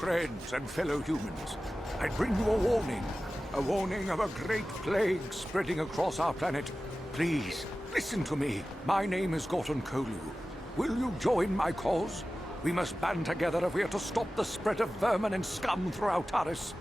friends and fellow humans. I bring you a warning. A warning of a great plague spreading across our planet. Please, listen to me. My name is Gorton Kolu. Will you join my cause? We must band together if we are to stop the spread of vermin and scum throughout Taris.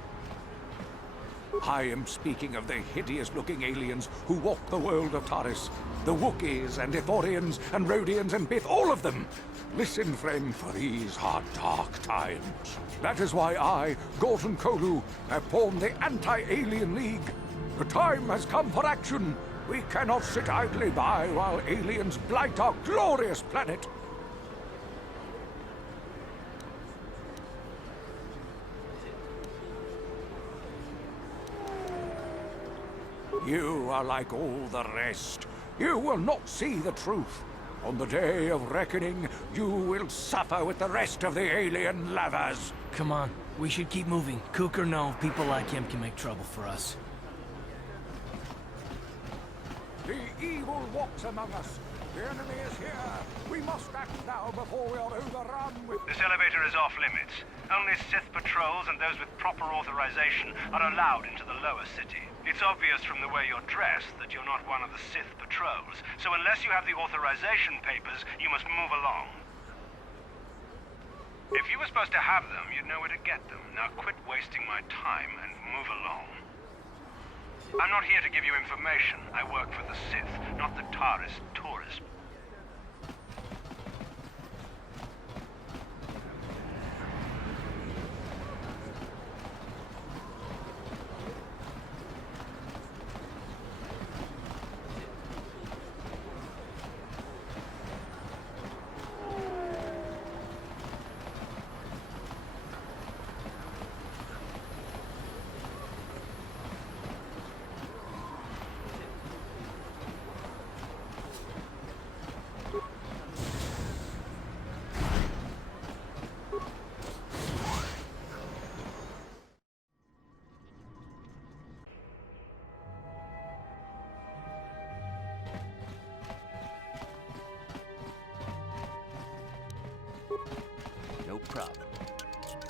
I am speaking of the hideous-looking aliens who walk the world of Taris. The Wookiees and Ithorians and Rhodians and Bith, all of them. Listen, friend, for these are dark times. That is why I, Gorton Kolu, have formed the Anti-Alien League. The time has come for action. We cannot sit idly by while aliens blight our glorious planet. You are like all the rest. You will not see the truth. On the day of reckoning, you will suffer with the rest of the alien lovers. Come on, we should keep moving. Cook or no, people like him can make trouble for us. The evil walks among us. The enemy is here. We must act now before we are overrun with... This elevator is off limits. Only Sith patrols and those with proper authorization are allowed into the lower city. It's obvious from the way you're dressed that you're not one of the Sith patrols, so unless you have the authorization papers, you must move along. If you were supposed to have them, you'd know where to get them. Now quit wasting my time and move along. I'm not here to give you information. I work for the Sith, not the Taris tourists. No problem.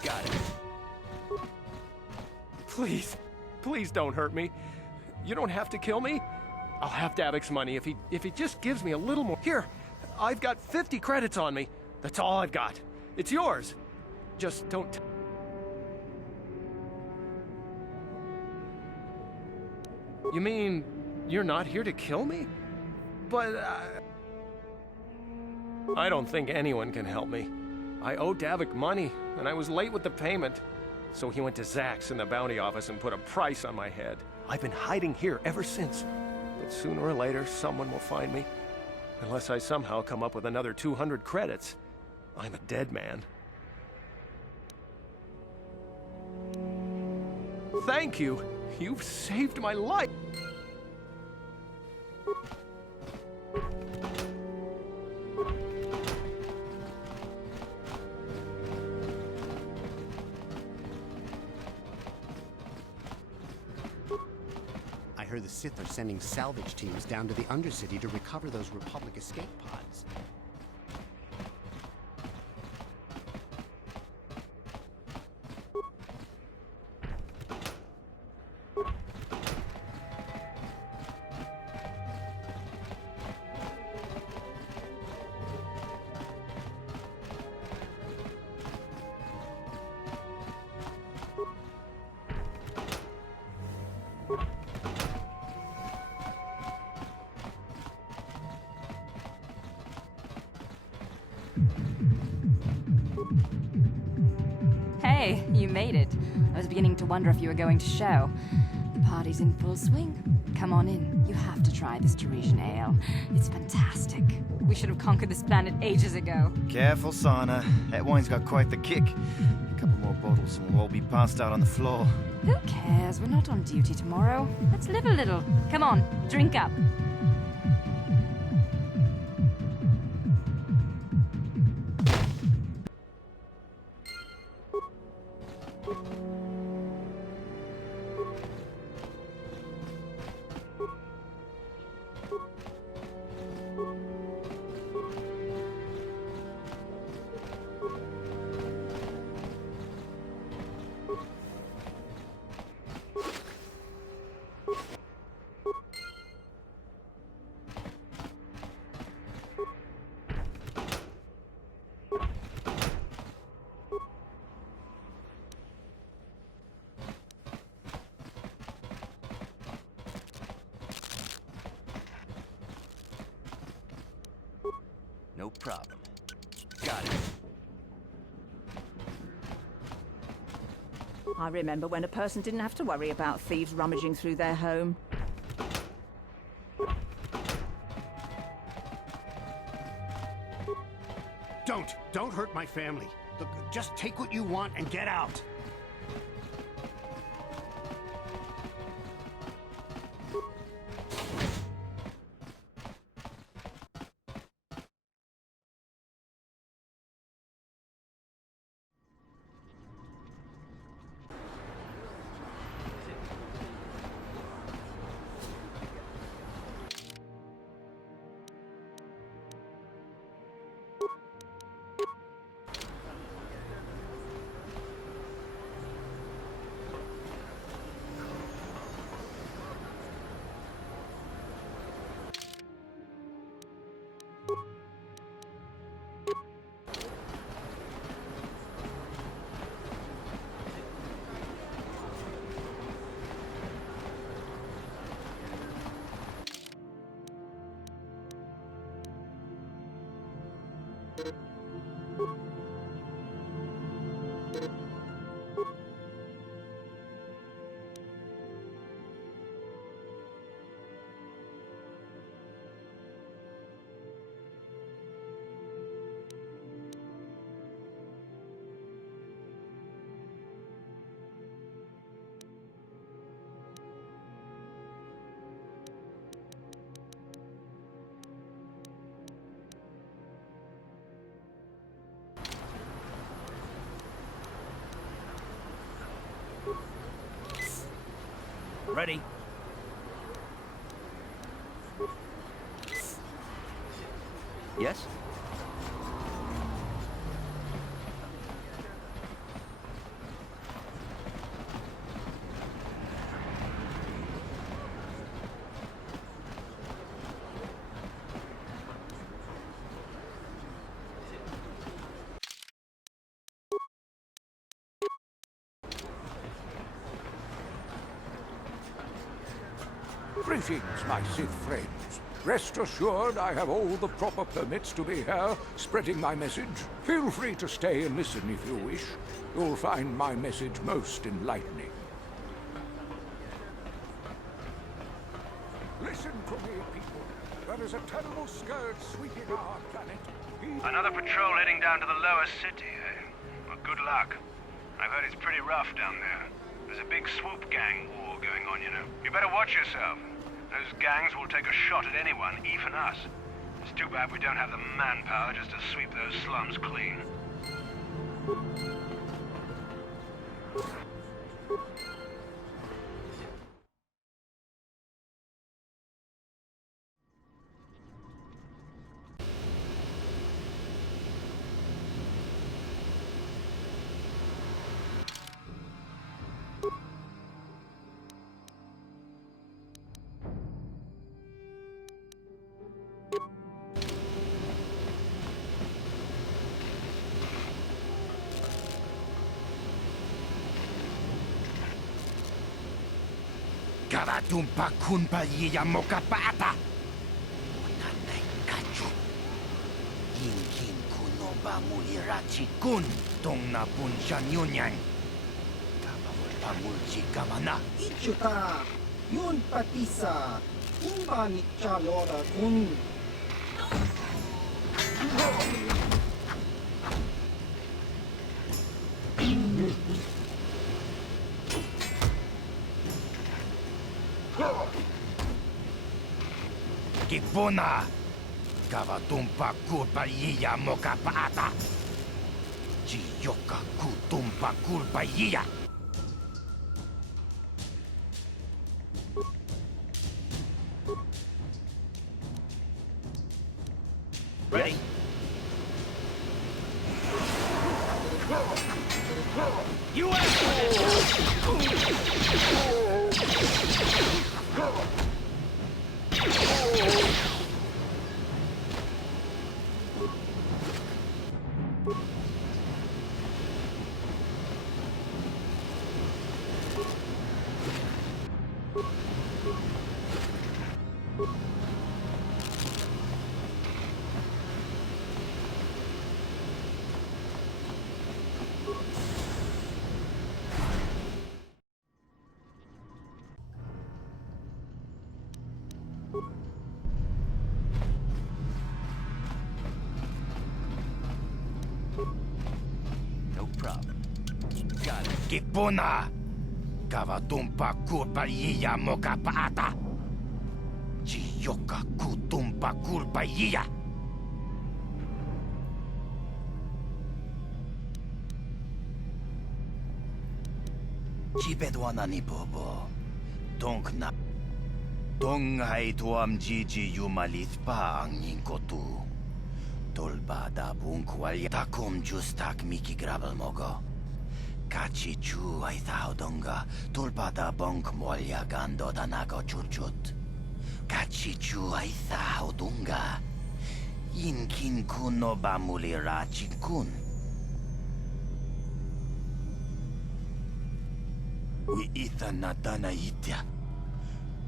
Got it. Please, please don't hurt me. You don't have to kill me. I'll have Davik's money if he just gives me a little more. Here, I've got 50 credits on me. That's all I've got. It's yours. Just don't... You mean you're not here to kill me? But I don't think anyone can help me. I owe Davik money, and I was late with the payment. So he went to Zax in the bounty office and put a price on my head. I've been hiding here ever since. But sooner or later, someone will find me. Unless I somehow come up with another 200 credits. I'm a dead man. Thank you! You've saved my life! I heard the Sith are sending salvage teams down to the Undercity to recover those Republic escape pods. Hey, you made it. I was beginning to wonder if you were going to show. The party's in full swing. Come on in. You have to try this Tarisian ale. It's fantastic. We should have conquered this planet ages ago. Careful, Sana. That wine's got quite the kick. A couple more bottles and we'll all be passed out on the floor. Who cares? We're not on duty tomorrow. Let's live a little. Come on, drink up. No problem. Got it. I remember when a person didn't have to worry about thieves rummaging through their home. Don't hurt my family. Look, just take what you want and get out. Ready? Yes? Greetings, my Sith friends. Rest assured I have all the proper permits to be here, spreading my message. Feel free to stay and listen if you wish. You'll find my message most enlightening. Listen to me, people. There is a terrible scourge sweeping our planet. Another patrol heading down to the lower city, eh? Well, good luck. I've heard it's pretty rough down there. There's a big swoop gang war going on, you know. You better watch yourself. Those gangs will take a shot at anyone, even us. It's too bad we don't have the manpower just to sweep those slums clean. Karatumpa kunpa yiya mokapata. Unanay kachu. Yinkin kunoba mulirachi kun. Tong na punshan yunyan. Kabamul pamulchi kamana. Ichuta, yun patisa, imba ni Chalora kun. Kipuna. Kavatumpa kulpa yiya mokapata. Chiyoka kutumpa kulpa yiya. Ready? You Kipuna! Kavatumpa kulpa yiya moka paata! Chiyoka kutumpa kulpa yiya! Chibedwana ni bobo. Donk na. Dong hai tuam jiji yumalit pa ang yingkotu. Tolbada bunkwalya takum justak miki grabel mogo. Kachi chu ay thao donga. Tolbada bonk molya gando danago churchut. Kachi chu ay thao donga. Inkin kuno bamulira chinkun. Wi itha natana itya.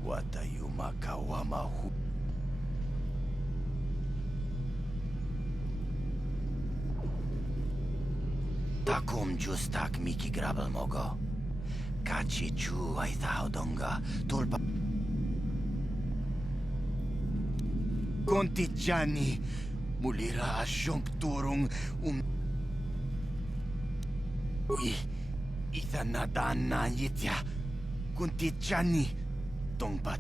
Watayuma kawama hu. Takum justak miki grabel mogo. Kachi chu ay thao donga. Tulpa. Konti Gianni. Mulira asyong turong Ui. Itha nadana yitya. Konti Gianni. Tongpat.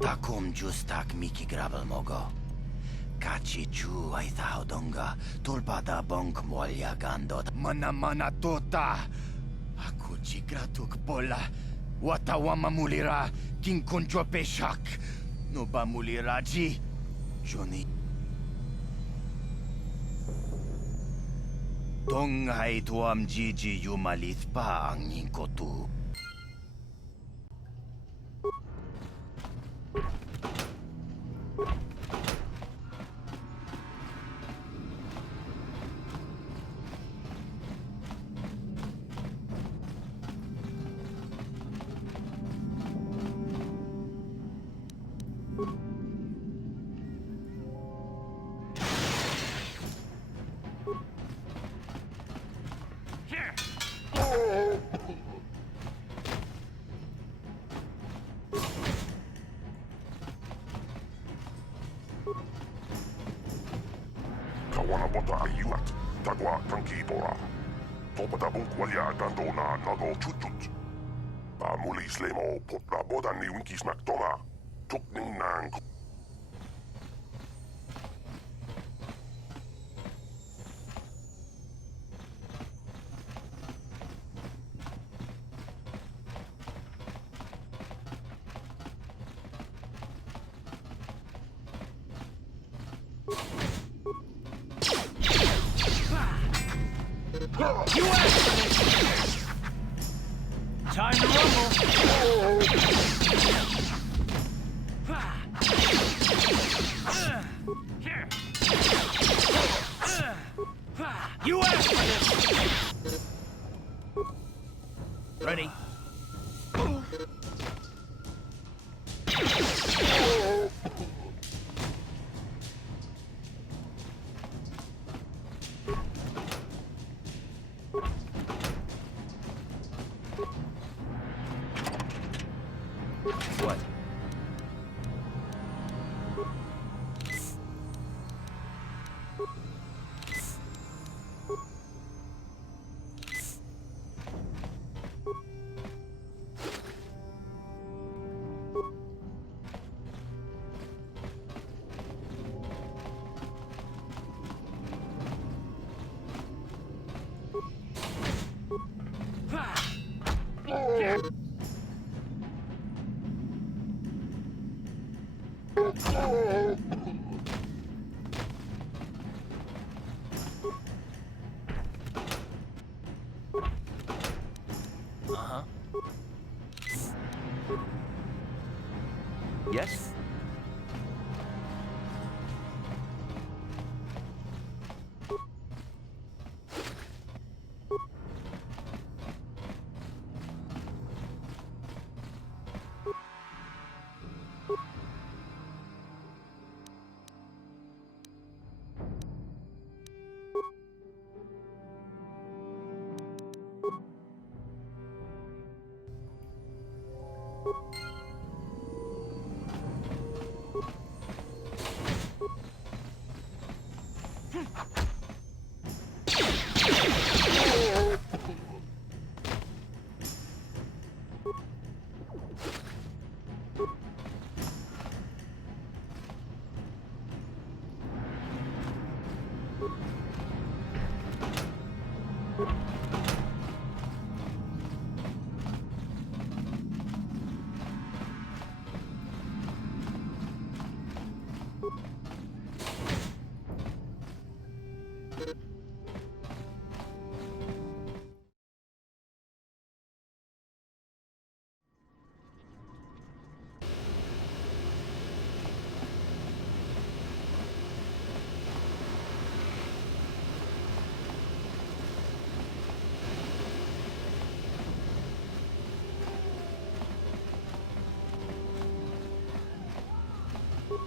Takum justak miki grabel mogo. Kachi chu ay thao donga. Tulpada bonk molya gando. Mana tota. Aku chigratuk pola. Watawama mulira. King konjo peshak. No ba mulira ji. Johnny. Tong hai tuam jiji yumalit pa ang yingkotu. Kawana bota ayuat. Tagwa tankipora. Topata bunkwalya gandona nago chutchut. Pa muli slemo potla bodan ni unkis maktoma. Tukning nang. Time to rumble! You asked for this! Ready? What? Uh-huh. Yes?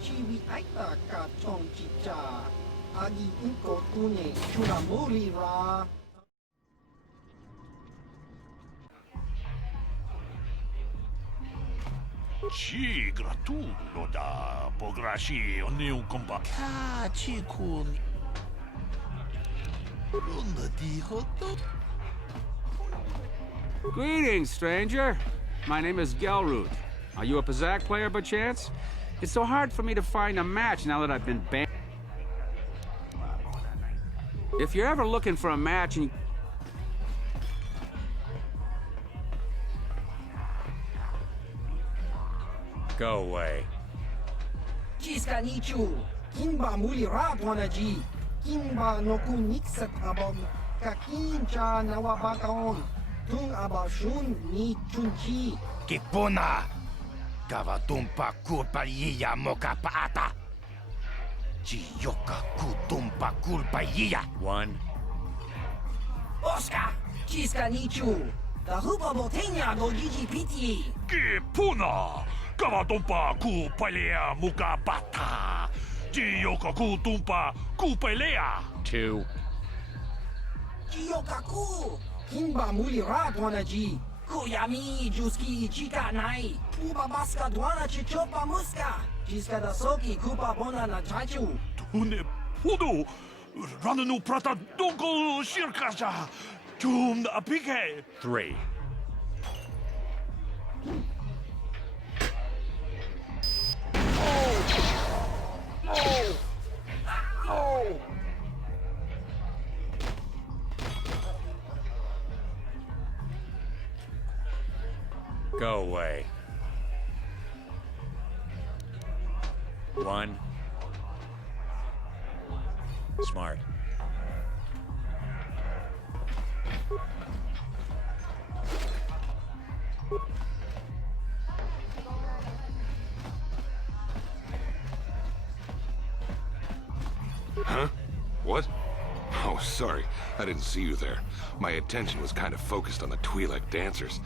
Chiwi aita ka chong chicha. Agi inko tune churamuri ra. Ci gratulo da pograshi oni un compa. Kachi kun. Runda dijo to. Greetings, stranger. My name is Gelroot. Are you a Pazak player by chance? It's so hard for me to find a match now that I've been banned. If you're ever looking for a match and Go away. Jiska nichu. Kimba muli ra ji. Kimba no ku nixat abon. Kakincha nawabakaon. Tung abashun ni chunchi. Kipuna. Kavatumpa kulpa yiya moka paata. Chiyoka kutumpa kulpa yiya. One. Oscar. Jiska nichu. The hupa botenya go gigi piti. Kipuna. Kavatumpa ku palea muka bata. Jiyoka kutumpa ku palea. Two. Jiyokaku. Kimba muli ra ji. Kuyami juski chika nai. Uba baska dwana chichopa muska. Jiska da soki kupa bona na chachu. Tune pudu. Rananu prata donko shirkasha. Tum apike. Three. Go away. One. Smart. Huh? What? Oh, sorry. I didn't see you there. My attention was kind of focused on the Twi'lek dancers.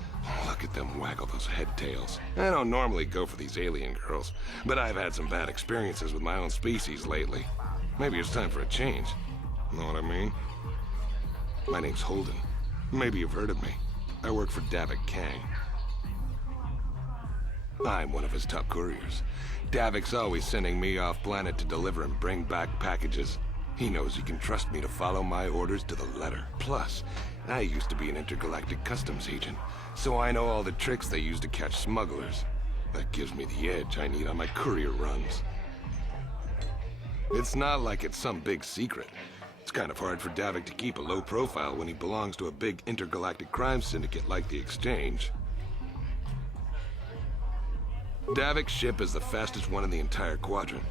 Look at them waggle those head tails. I don't normally go for these alien girls, but I've had some bad experiences with my own species lately. Maybe it's time for a change. Know what I mean? My name's Holden. Maybe you've heard of me. I work for Davik Kang. I'm one of his top couriers. Davik's always sending me off-planet to deliver and bring back packages. He knows he can trust me to follow my orders to the letter. Plus, I used to be an intergalactic customs agent, so I know all the tricks they use to catch smugglers. That gives me the edge I need on my courier runs. It's not like it's some big secret. It's kind of hard for Davik to keep a low profile when he belongs to a big intergalactic crime syndicate like the Exchange. Davik's ship is the fastest one in the entire quadrant.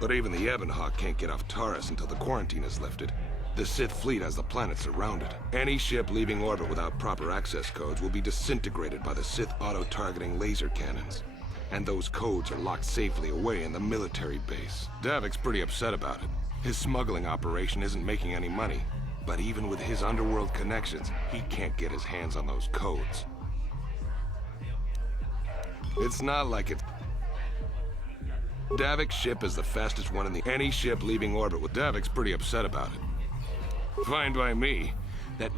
But even the Ebonhawk can't get off Taurus until the quarantine is lifted. The Sith fleet has the planet surrounded. Any ship leaving orbit without proper access codes will be disintegrated by the Sith auto-targeting laser cannons. And those codes are locked safely away in the military base. Davik's pretty upset about it. His smuggling operation isn't making any money. But even with his underworld connections, he can't get his hands on those codes. It's not like it's... Davik's ship is the fastest one in the... Any ship leaving orbit with Davik's pretty upset about it. Fine by me. That...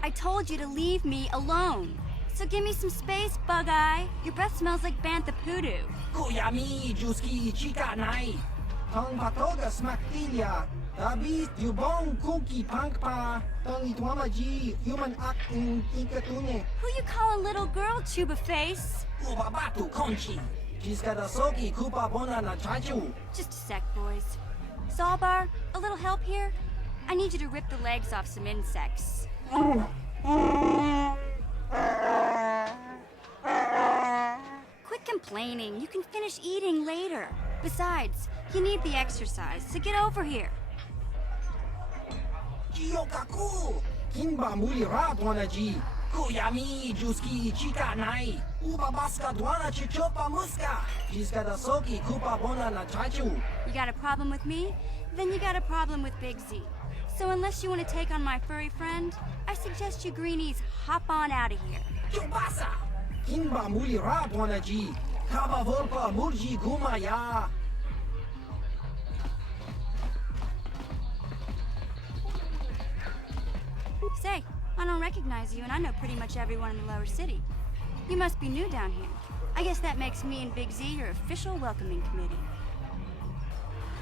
I told you to leave me alone. So give me some space, Bug-Eye. Your breath smells like Bantha Poodoo. Koyami Juski Chika Nai. tong patoga smaktilia. Dabi yubong cookie punk pa. Tong itwamaji human act in ikatune. Who you calling little girl, Chuba Face? Ubabatu conchi. Jiska soki kupa bona na chachu. Just a sec, boys. Zalbar, a little help here? I need you to rip the legs off some insects. Quit complaining. You can finish eating later. Besides, you need the exercise, so get over here. Jiyokaku. Kinba muli radwana ji. Kuyami juski chika nai. Ubabaska dwana chichopa muska. Jiska soki kupa bona na chachu. You got a problem with me? Then you got a problem with Big Z. So unless you want to take on my furry friend, I suggest you greenies hop on out of here. Chubasa! Kinba muli radwana ji. Kaba volpa murji gumaya. Say, I don't recognize you, and I know pretty much everyone in the lower city. You must be new down here. I guess that makes me and Big Z your official welcoming committee.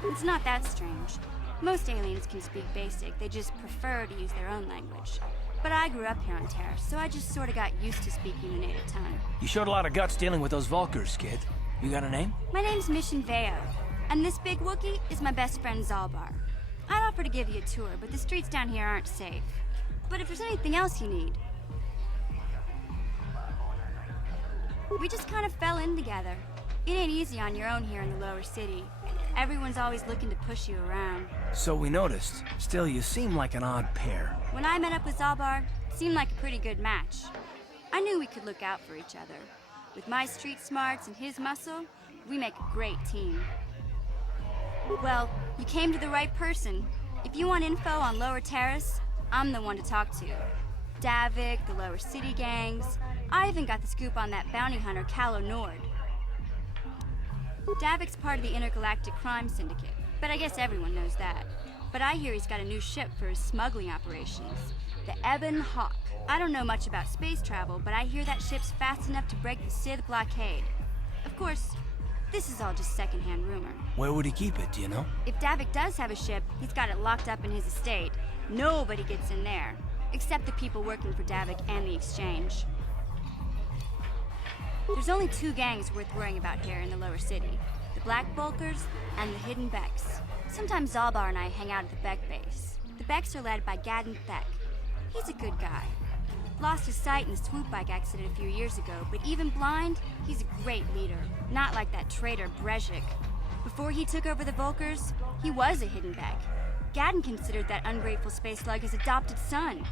It's not that strange. Most aliens can speak basic, they just prefer to use their own language. But I grew up here on Terra, so I just sort of got used to speaking the native tongue. You showed a lot of guts dealing with those Vulkars, kid. You got a name? My name's Mission Veo, and this big Wookiee is my best friend Zalbar. I'd offer to give you a tour, but the streets down here aren't safe. But if there's anything else you need... We just kind of fell in together. It ain't easy on your own here in the lower city. Everyone's always looking to push you around. So we noticed. Still, you seem like an odd pair. When I met up with Zalbar, it seemed like a pretty good match. I knew we could look out for each other. With my street smarts and his muscle, we make a great team. Well, you came to the right person. If you want info on Lower Terrace, I'm the one to talk to. Davik, the lower city gangs. I even got the scoop on that bounty hunter, Calo Nord. Davik's part of the Intergalactic Crime Syndicate, but I guess everyone knows that. But I hear he's got a new ship for his smuggling operations, the Ebon Hawk. I don't know much about space travel, but I hear that ship's fast enough to break the Sith blockade. Of course, this is all just secondhand rumor. Where would he keep it, do you know? If Davik does have a ship, he's got it locked up in his estate. Nobody gets in there, except the people working for Davik and the Exchange. There's only two gangs worth worrying about here in the lower city. The Black Vulkars and the Hidden Becks. Sometimes Zalbar and I hang out at the Beck base. The Becks are led by Gadden Thek. He's a good guy. Lost his sight in a swoop bike accident a few years ago, but even blind, he's a great leader. Not like that traitor Brezhik. Before he took over the Vulkars, he was a Hidden Beck. Gadden considered that ungrateful space slug his adopted son.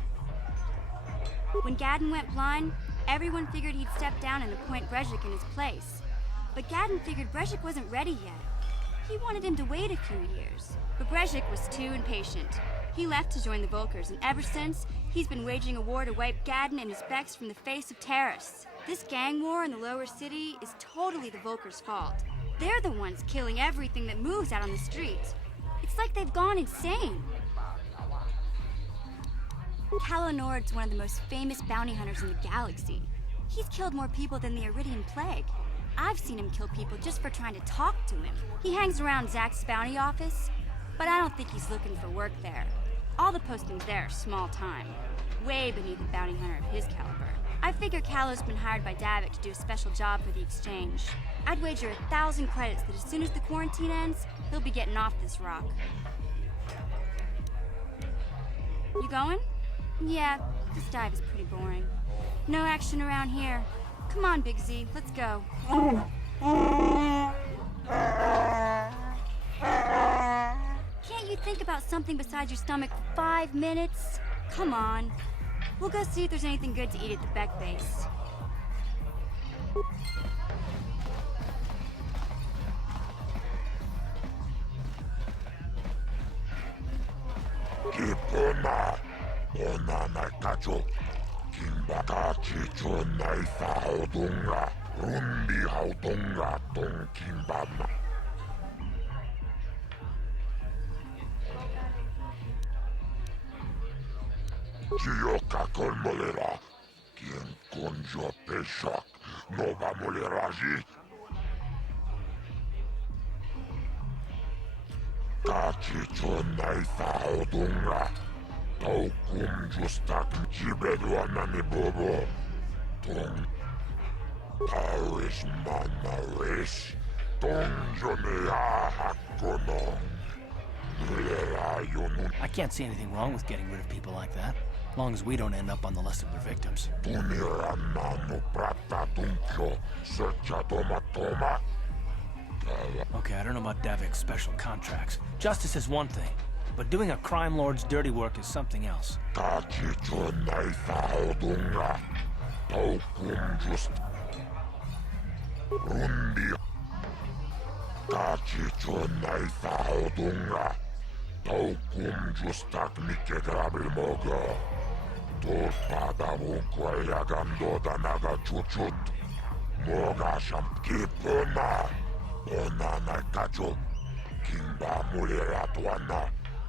When Gadden went blind, everyone figured he'd step down and appoint Brezhik in his place. But Gadden figured Brezhik wasn't ready yet. He wanted him to wait a few years. But Brezhik was too impatient. He left to join the Vulkars, and ever since, he's been waging a war to wipe Gadden and his Becks from the face of Terrace. This gang war in the lower city is totally the Vulkars' fault. They're the ones killing everything that moves out on the streets. It's like they've gone insane. Calo Nord's one of the most famous bounty hunters in the galaxy. He's killed more people than the Iridian Plague. I've seen him kill people just for trying to talk to him. He hangs around Zack's bounty office, but I don't think he's looking for work there. All the postings there are small time, way beneath a bounty hunter of his caliber. I figure Calo's been hired by Davik to do a special job for the Exchange. I'd wager 1,000 credits that as soon as the quarantine ends, he'll be getting off this rock. You going? Yeah, this dive is pretty boring. No action around here. Come on, Big Z, let's go. Can't you think about something besides your stomach for 5 minutes? Come on. We'll go see if there's anything good to eat at the Beck base. Kipuna, ona na kacho. Kimbaka chicho naifa haudunga. Rundi haudunga tong kimbama. Chioka con molera. Quien conjo peshak. No va moleraji. Kachicho naitha odunga. Taukum justak jibeduanani bobo. Tung. Paris manaris. Tung jonea hakono. I can't see anything wrong with getting rid of people like that, as long as we don't end up on the list of their victims. Okay, I don't know about Davik's special contracts. Justice is one thing, but doing a crime lord's dirty work is something else. Kachicho naitha odunga. Taukum justak mikegrabil mogo. Tulpada vunkwa yagando danaga chuchut. Moga shampki puna. Ona naikacho. Kimba mulera tuana.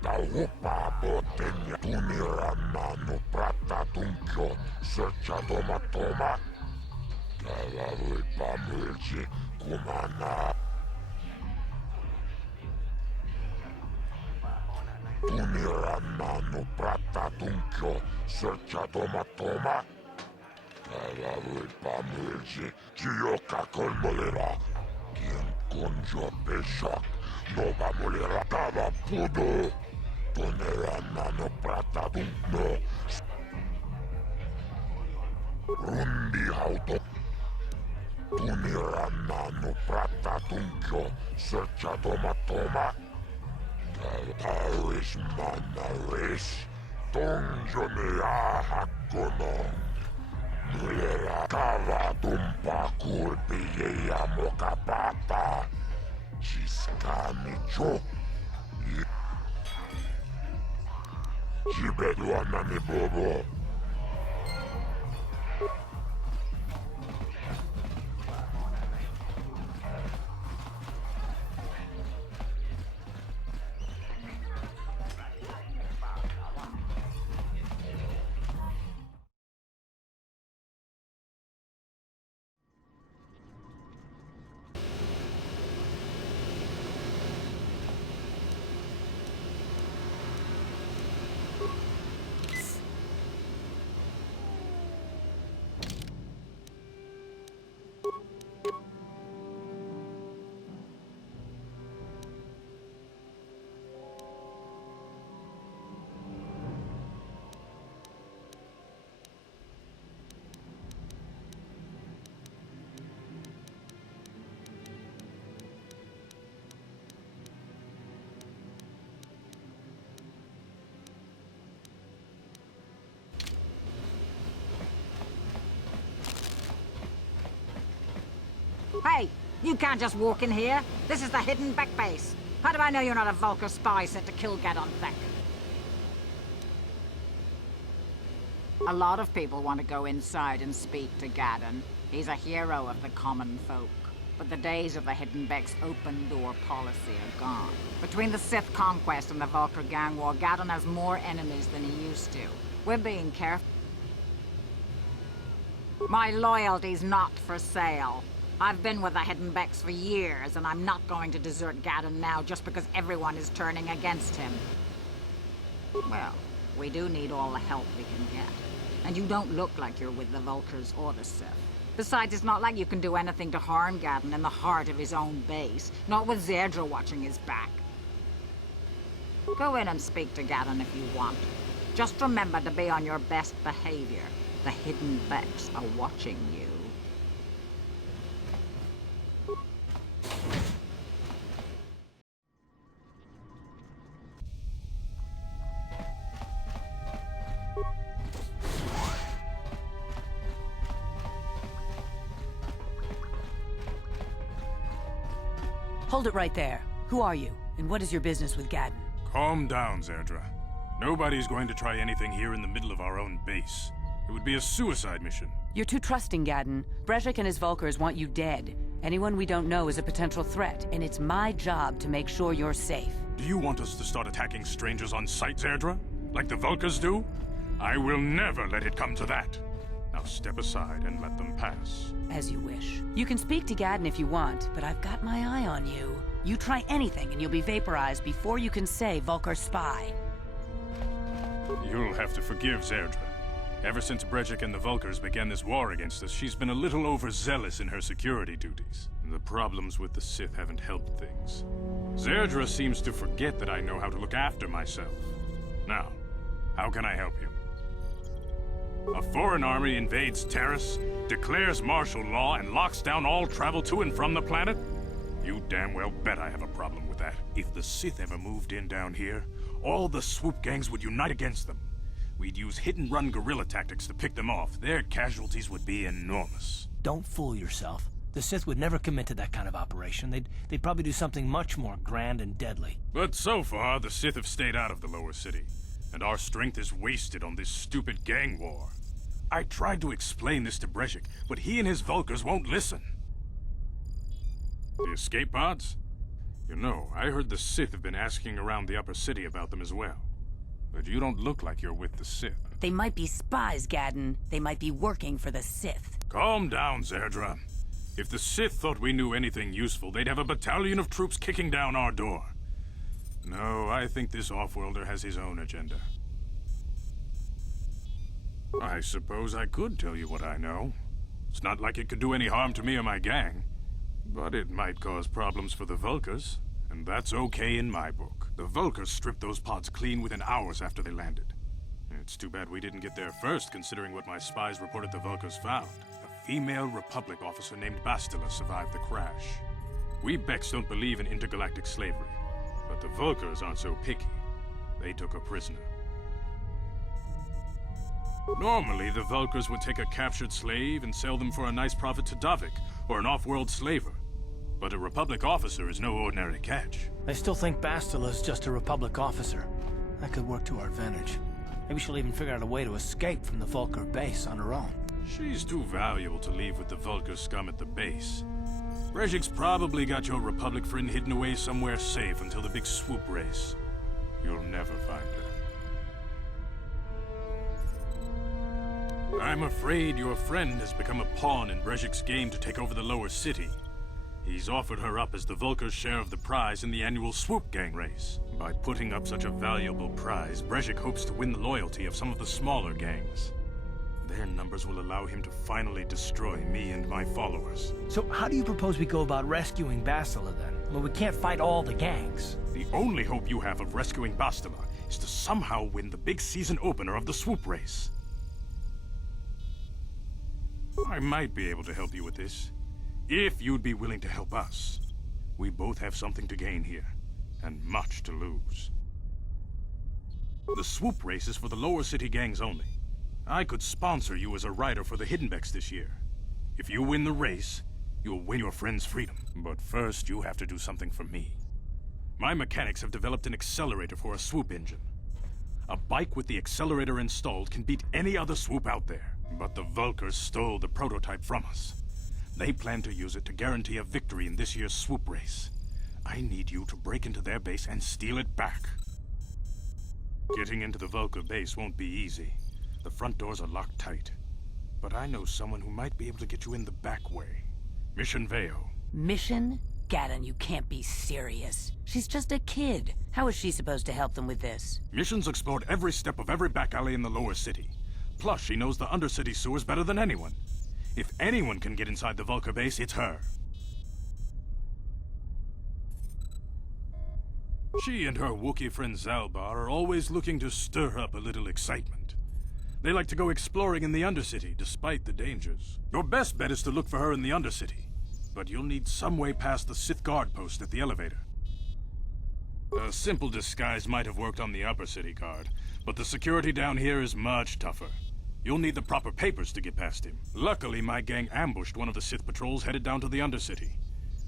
Taupa botenya. Tunirana no prata tunkyo. Searcha toma toma. Kalavui pamulji kumana. Tunirana no prata tunkyo, searcha toma toma. Kalavui pamulji, Chiyoka kolmolera. Kien konjo peshak, nova molera tava pudo. Tunirana no prata tunkyo. Rundi hauto. Tunirana no prata tunkyo, searcha toma toma. Paris manaris, Tonjonea hakonon. Mulera kava tumpa kulpiyeya mokapata. Chiskamicho. Jibeduanani bobo. Hey, you can't just walk in here. This is the Hidden Beck base. How do I know you're not a Vulkar spy sent to kill Gadon Thek? A lot of people want to go inside and speak to Gadon. He's a hero of the common folk. But the days of the Hidden Beck's open-door policy are gone. Between the Sith conquest and the Vulkar gang war, Gadon has more enemies than he used to. We're being careful. My loyalty's not for sale. I've been with the Hidden Becks for years, and I'm not going to desert Gadon now just because everyone is turning against him. Well, we do need all the help we can get. And you don't look like you're with the Vulkars or the Sith. Besides, it's not like you can do anything to harm Gadon in the heart of his own base. Not with Zerdra watching his back. Go in and speak to Gadon if you want. Just remember to be on your best behavior. The Hidden Becks are watching you. Hold it right there. Who are you, and what is your business with Gadon? Calm down, Zerdra. Nobody's going to try anything here in the middle of our own base. It would be a suicide mission. You're too trusting, Gadon. Brejik and his Vulkars want you dead. Anyone we don't know is a potential threat, and it's my job to make sure you're safe. Do you want us to start attacking strangers on sight, Zerdra? Like the Vulkars do? I will never let it come to that. Now step aside and let them pass. As you wish. You can speak to Gaddon if you want, but I've got my eye on you. You try anything and you'll be vaporized before you can say Vulkar's spy. You'll have to forgive Zerdra. Ever since Brejik and the Vulkars began this war against us, she's been a little overzealous in her security duties. The problems with the Sith haven't helped things. Zerdra seems to forget that I know how to look after myself. Now, how can I help you? A foreign army invades Terrace, declares martial law, and locks down all travel to and from the planet? You damn well bet I have a problem with that. If the Sith ever moved in down here, all the swoop gangs would unite against them. We'd use hit-and-run guerrilla tactics to pick them off. Their casualties would be enormous. Don't fool yourself. The Sith would never commit to that kind of operation. They'd probably do something much more grand and deadly. But so far, the Sith have stayed out of the lower city, and our strength is wasted on this stupid gang war. I tried to explain this to Brejik, but he and his Vulkars won't listen. The escape pods? You know, I heard the Sith have been asking around the upper city about them as well. But you don't look like you're with the Sith. They might be spies, Gaddon. They might be working for the Sith. Calm down, Zerdra. If the Sith thought we knew anything useful, they'd have a battalion of troops kicking down our door. No, I think this off-worlder has his own agenda. I suppose I could tell you what I know. It's not like it could do any harm to me or my gang. But it might cause problems for the Vulkars, and that's okay in my book. The Vulkars stripped those pods clean within hours after they landed. It's too bad we didn't get there first, considering what my spies reported the Vulkars found. A female Republic officer named Bastila survived the crash. We Beks don't believe in intergalactic slavery, but the Vulkars aren't so picky. They took her prisoner. Normally, the Vulkars would take a captured slave and sell them for a nice profit to Davik, or an off-world slaver. But a Republic officer is no ordinary catch. I still think Bastila's just a Republic officer. That could work to our advantage. Maybe she'll even figure out a way to escape from the Vulkar base on her own. She's too valuable to leave with the Vulkar scum at the base. Brejik's probably got your Republic friend hidden away somewhere safe until the big swoop race. You'll never find her. I'm afraid your friend has become a pawn in Brejik's game to take over the lower city. He's offered her up as the Vulkar's share of the prize in the annual swoop gang race. By putting up such a valuable prize, Brejik hopes to win the loyalty of some of the smaller gangs. Their numbers will allow him to finally destroy me and my followers. So how do you propose we go about rescuing Bastila then? Well, we can't fight all the gangs. The only hope you have of rescuing Bastila is to somehow win the big season opener of the swoop race. I might be able to help you with this, if you'd be willing to help us. We both have something to gain here, and much to lose. The swoop race is for the lower city gangs only. I could sponsor you as a rider for the Hidden Beks this year. If you win the race, you'll win your friend's freedom. But first, you have to do something for me. My mechanics have developed an accelerator for a swoop engine. A bike with the accelerator installed can beat any other swoop out there. But the Vulkars stole the prototype from us. They plan to use it to guarantee a victory in this year's swoop race. I need you to break into their base and steal it back. Getting into the Vulkar base won't be easy. The front doors are locked tight. But I know someone who might be able to get you in the back way. Mission Veo. Mission? Gaddon, you can't be serious. She's just a kid. How is she supposed to help them with this? Mission's explored every step of every back alley in the lower city. Plus, she knows the undercity sewers better than anyone. If anyone can get inside the Vulkar base, it's her. She and her Wookiee friend Zalbar are always looking to stir up a little excitement. They like to go exploring in the Undercity, despite the dangers. Your best bet is to look for her in the Undercity, but you'll need some way past the Sith guard post at the elevator. A simple disguise might have worked on the Upper City guard, but the security down here is much tougher. You'll need the proper papers to get past him. Luckily, my gang ambushed one of the Sith patrols headed down to the Undercity.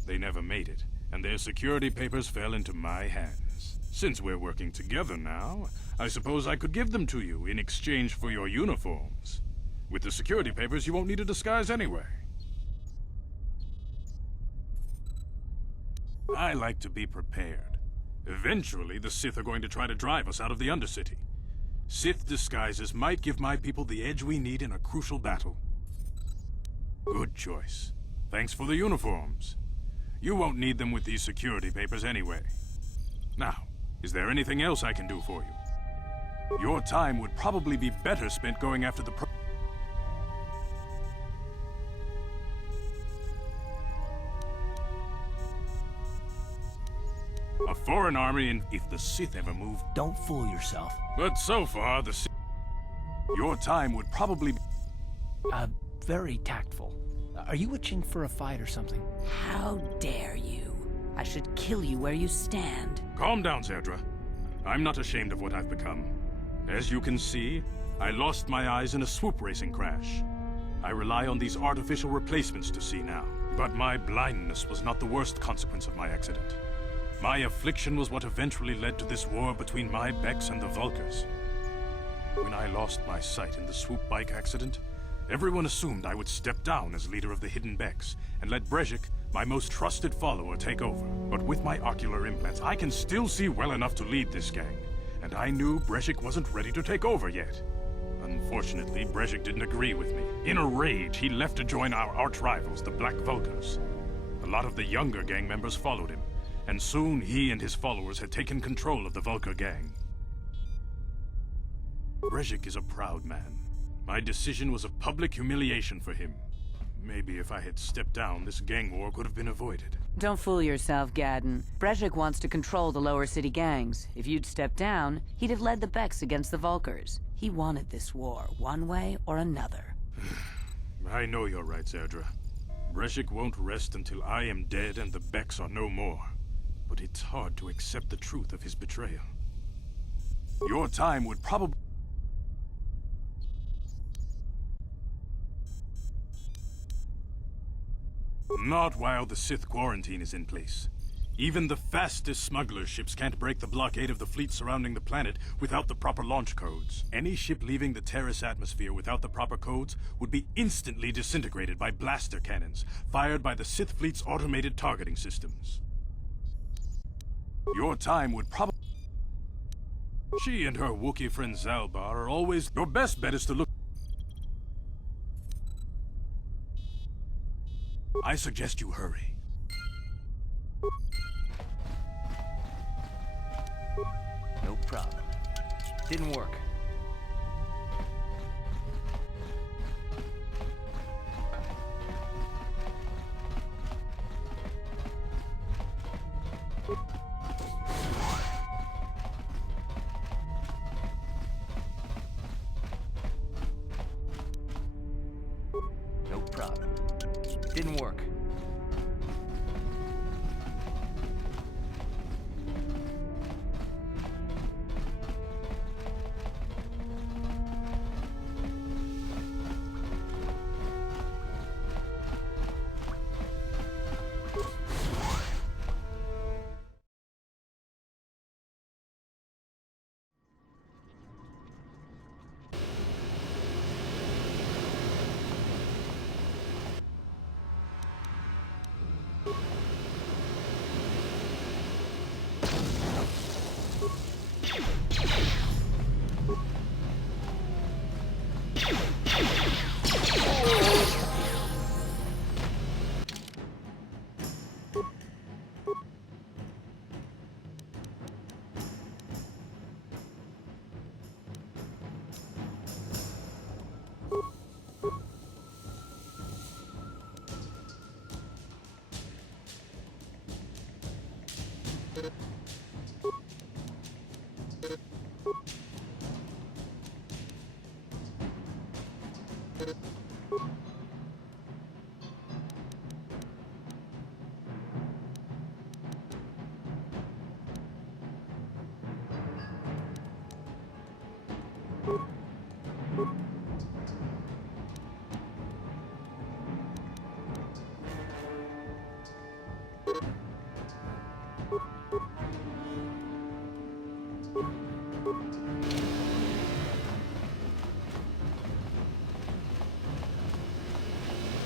They never made it, and their security papers fell into my hands. Since we're working together now, I suppose I could give them to you in exchange for your uniforms. With the security papers, you won't need a disguise anyway. I like to be prepared. Eventually, the Sith are going to try to drive us out of the Undercity. Sith disguises might give my people the edge we need in a crucial battle. Good choice. Thanks for the uniforms. You won't need them with these security papers anyway. Now, is there anything else I can do for you? Your time would probably be better spent going after the a foreign army, and if the Sith ever move... Don't fool yourself. But so far, the Sith... Your time would probably be... Very tactful. Are you itching for a fight or something? How dare you? I should kill you where you stand. Calm down, Zerdra. I'm not ashamed of what I've become. As you can see, I lost my eyes in a swoop racing crash. I rely on these artificial replacements to see now. But my blindness was not the worst consequence of my accident. My affliction was what eventually led to this war between my Becks and the Vulkars. When I lost my sight in the swoop bike accident, everyone assumed I would step down as leader of the Hidden Becks and let Brezhik, my most trusted follower, take over. But with my ocular implants, I can still see well enough to lead this gang, and I knew Brezhik wasn't ready to take over yet. Unfortunately, Brezhik didn't agree with me. In a rage, he left to join our arch-rivals, the Black Vulkars. A lot of the younger gang members followed him, and soon he and his followers had taken control of the Vulkar gang. Brezhik is a proud man. My decision was a public humiliation for him. Maybe if I had stepped down, this gang war could have been avoided. Don't fool yourself, Gadden. Brezhik wants to control the lower city gangs. If you'd stepped down, he'd have led the Becks against the Vulkars. He wanted this war, one way or another. I know you're right, Zerdra. Brezhik won't rest until I am dead and the Becks are no more. But it's hard to accept the truth of his betrayal. Your time would probably... Not while the Sith quarantine is in place. Even the fastest smuggler ships can't break the blockade of the fleet surrounding the planet without the proper launch codes. Any ship leaving the Terrace atmosphere without the proper codes would be instantly disintegrated by blaster cannons, fired by the Sith fleet's automated targeting systems. Your time would probably... She and her Wookiee friend Zalbar are always... Your best bet is to look... I suggest you hurry. No problem. Didn't work. No problem. Didn't work.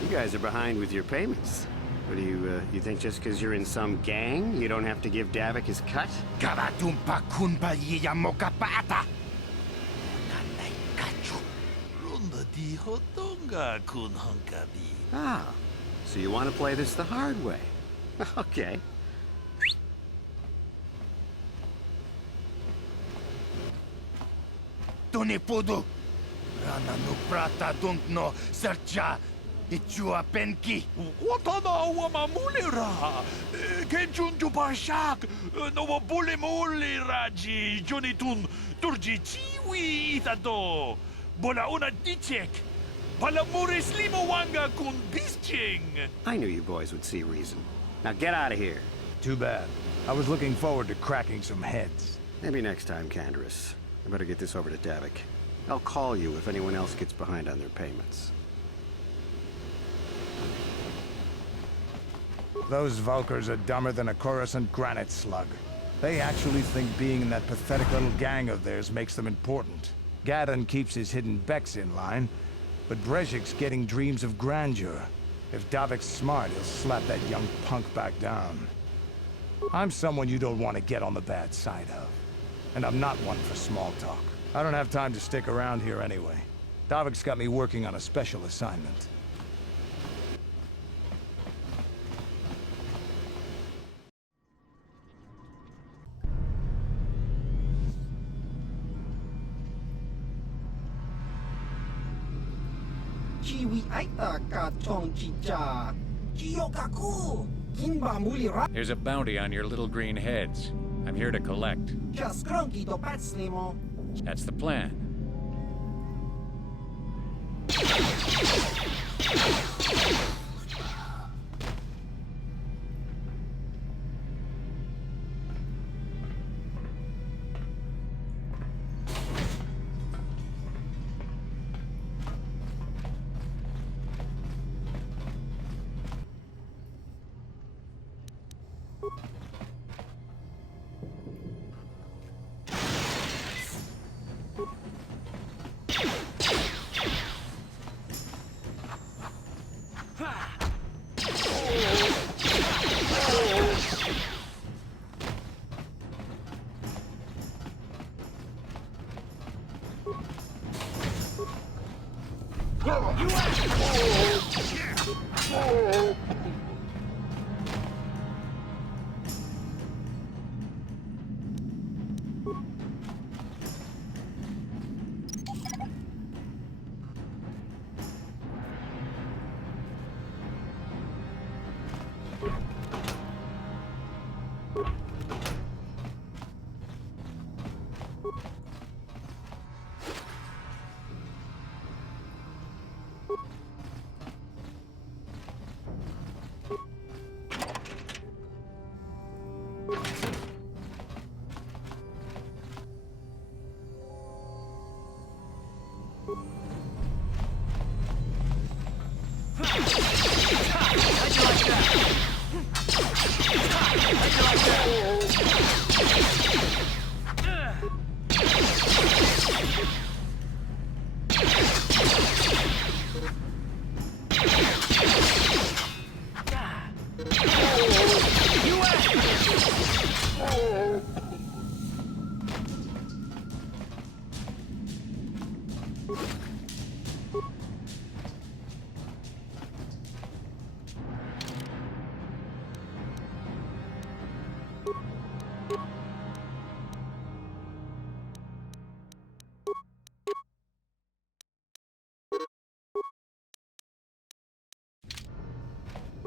You guys are behind with your payments. What do you think just because you're in some gang, you don't have to give Davik his cut? Karatumpa kunpa yiyamokapata. Ronda di hotdog. wanga kun hunkabi. Ah, so you want to play this the hard way? Okay. Tuni pudu. Rana nu prata dunk no sercha. Ichua penki. Watana wamamulira. Kenchun Pashak. No bulimuli raji. Junitun turji chiwi itado. Bola una dichek. Palamuris limo wanga kun bisching. I knew you boys would see reason. Now get out of here. Too bad. I was looking forward to cracking some heads. Maybe next time, Canderous. I better get this over to Davik. I'll call you if anyone else gets behind on their payments. Those Vulkars are dumber than a Coruscant granite slug. They actually think being in that pathetic little gang of theirs makes them important. Gadon keeps his hidden Becks in line, but Brezhik's getting dreams of grandeur. If Davik's smart, he'll slap that young punk back down. I'm someone you don't want to get on the bad side of. And I'm not one for small talk. I don't have time to stick around here anyway. Davik's got me working on a special assignment. Chiwi aita ka chong chicha. Chiyokaku. Kinba mulira. There's a bounty on your little green heads. I'm here to collect. Just grunky to patslimo. That's the plan.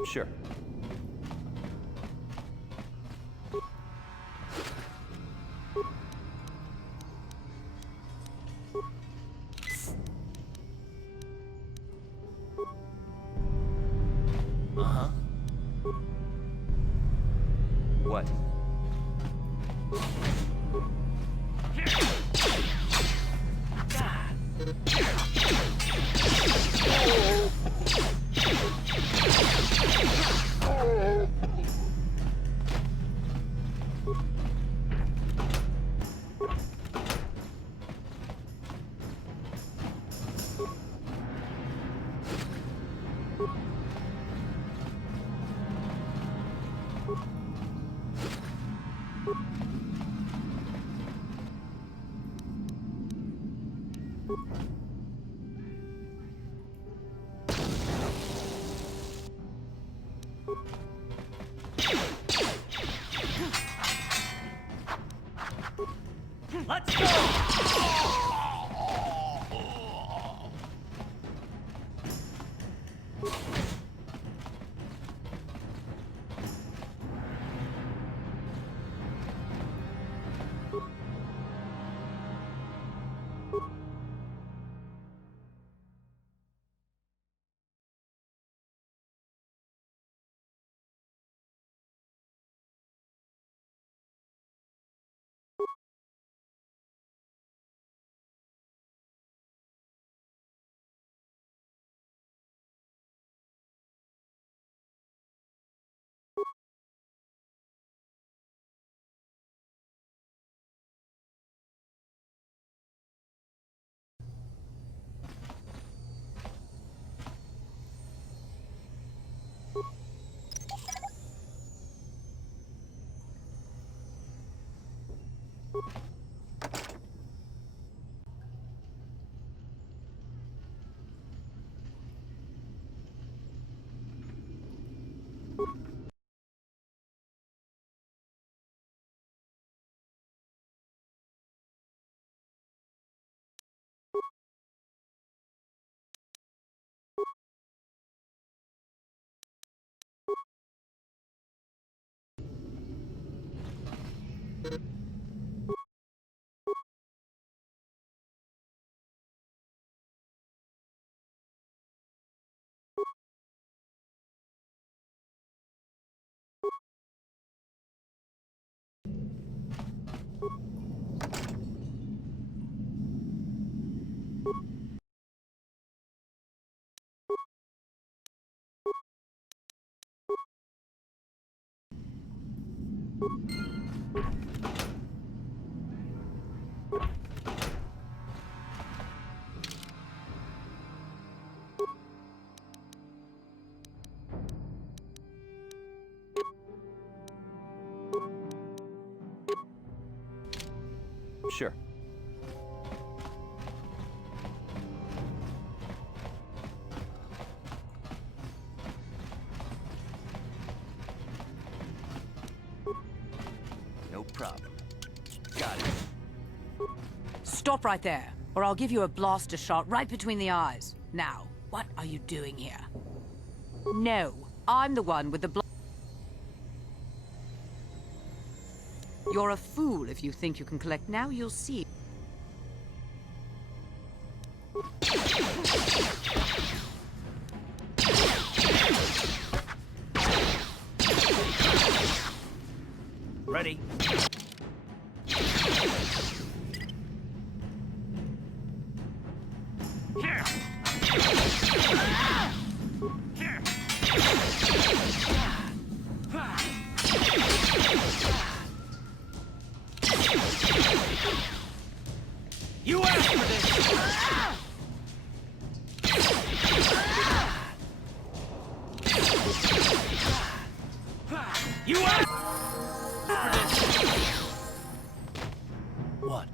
Sure. Uh-huh. What? Let's go! Sure. No problem. Got it. Stop right there, or I'll give you a blaster shot right between the eyes. Now, what are you doing here? No, I'm the one with the You're a fool if you think you can collect. Now you'll see. Ready. You asked for this! You asked for this! What?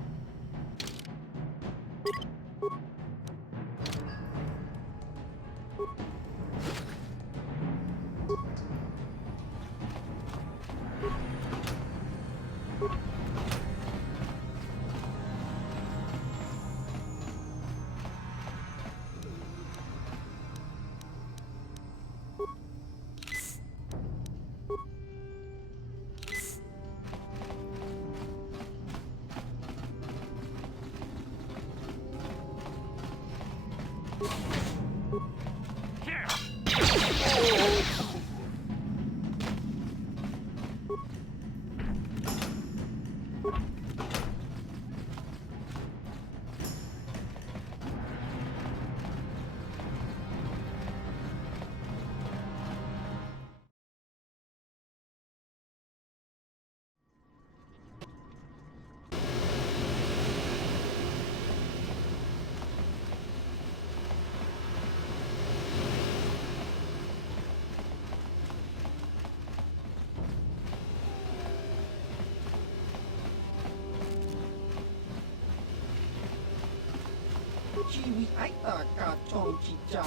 Chiwi aita ka chong chicha.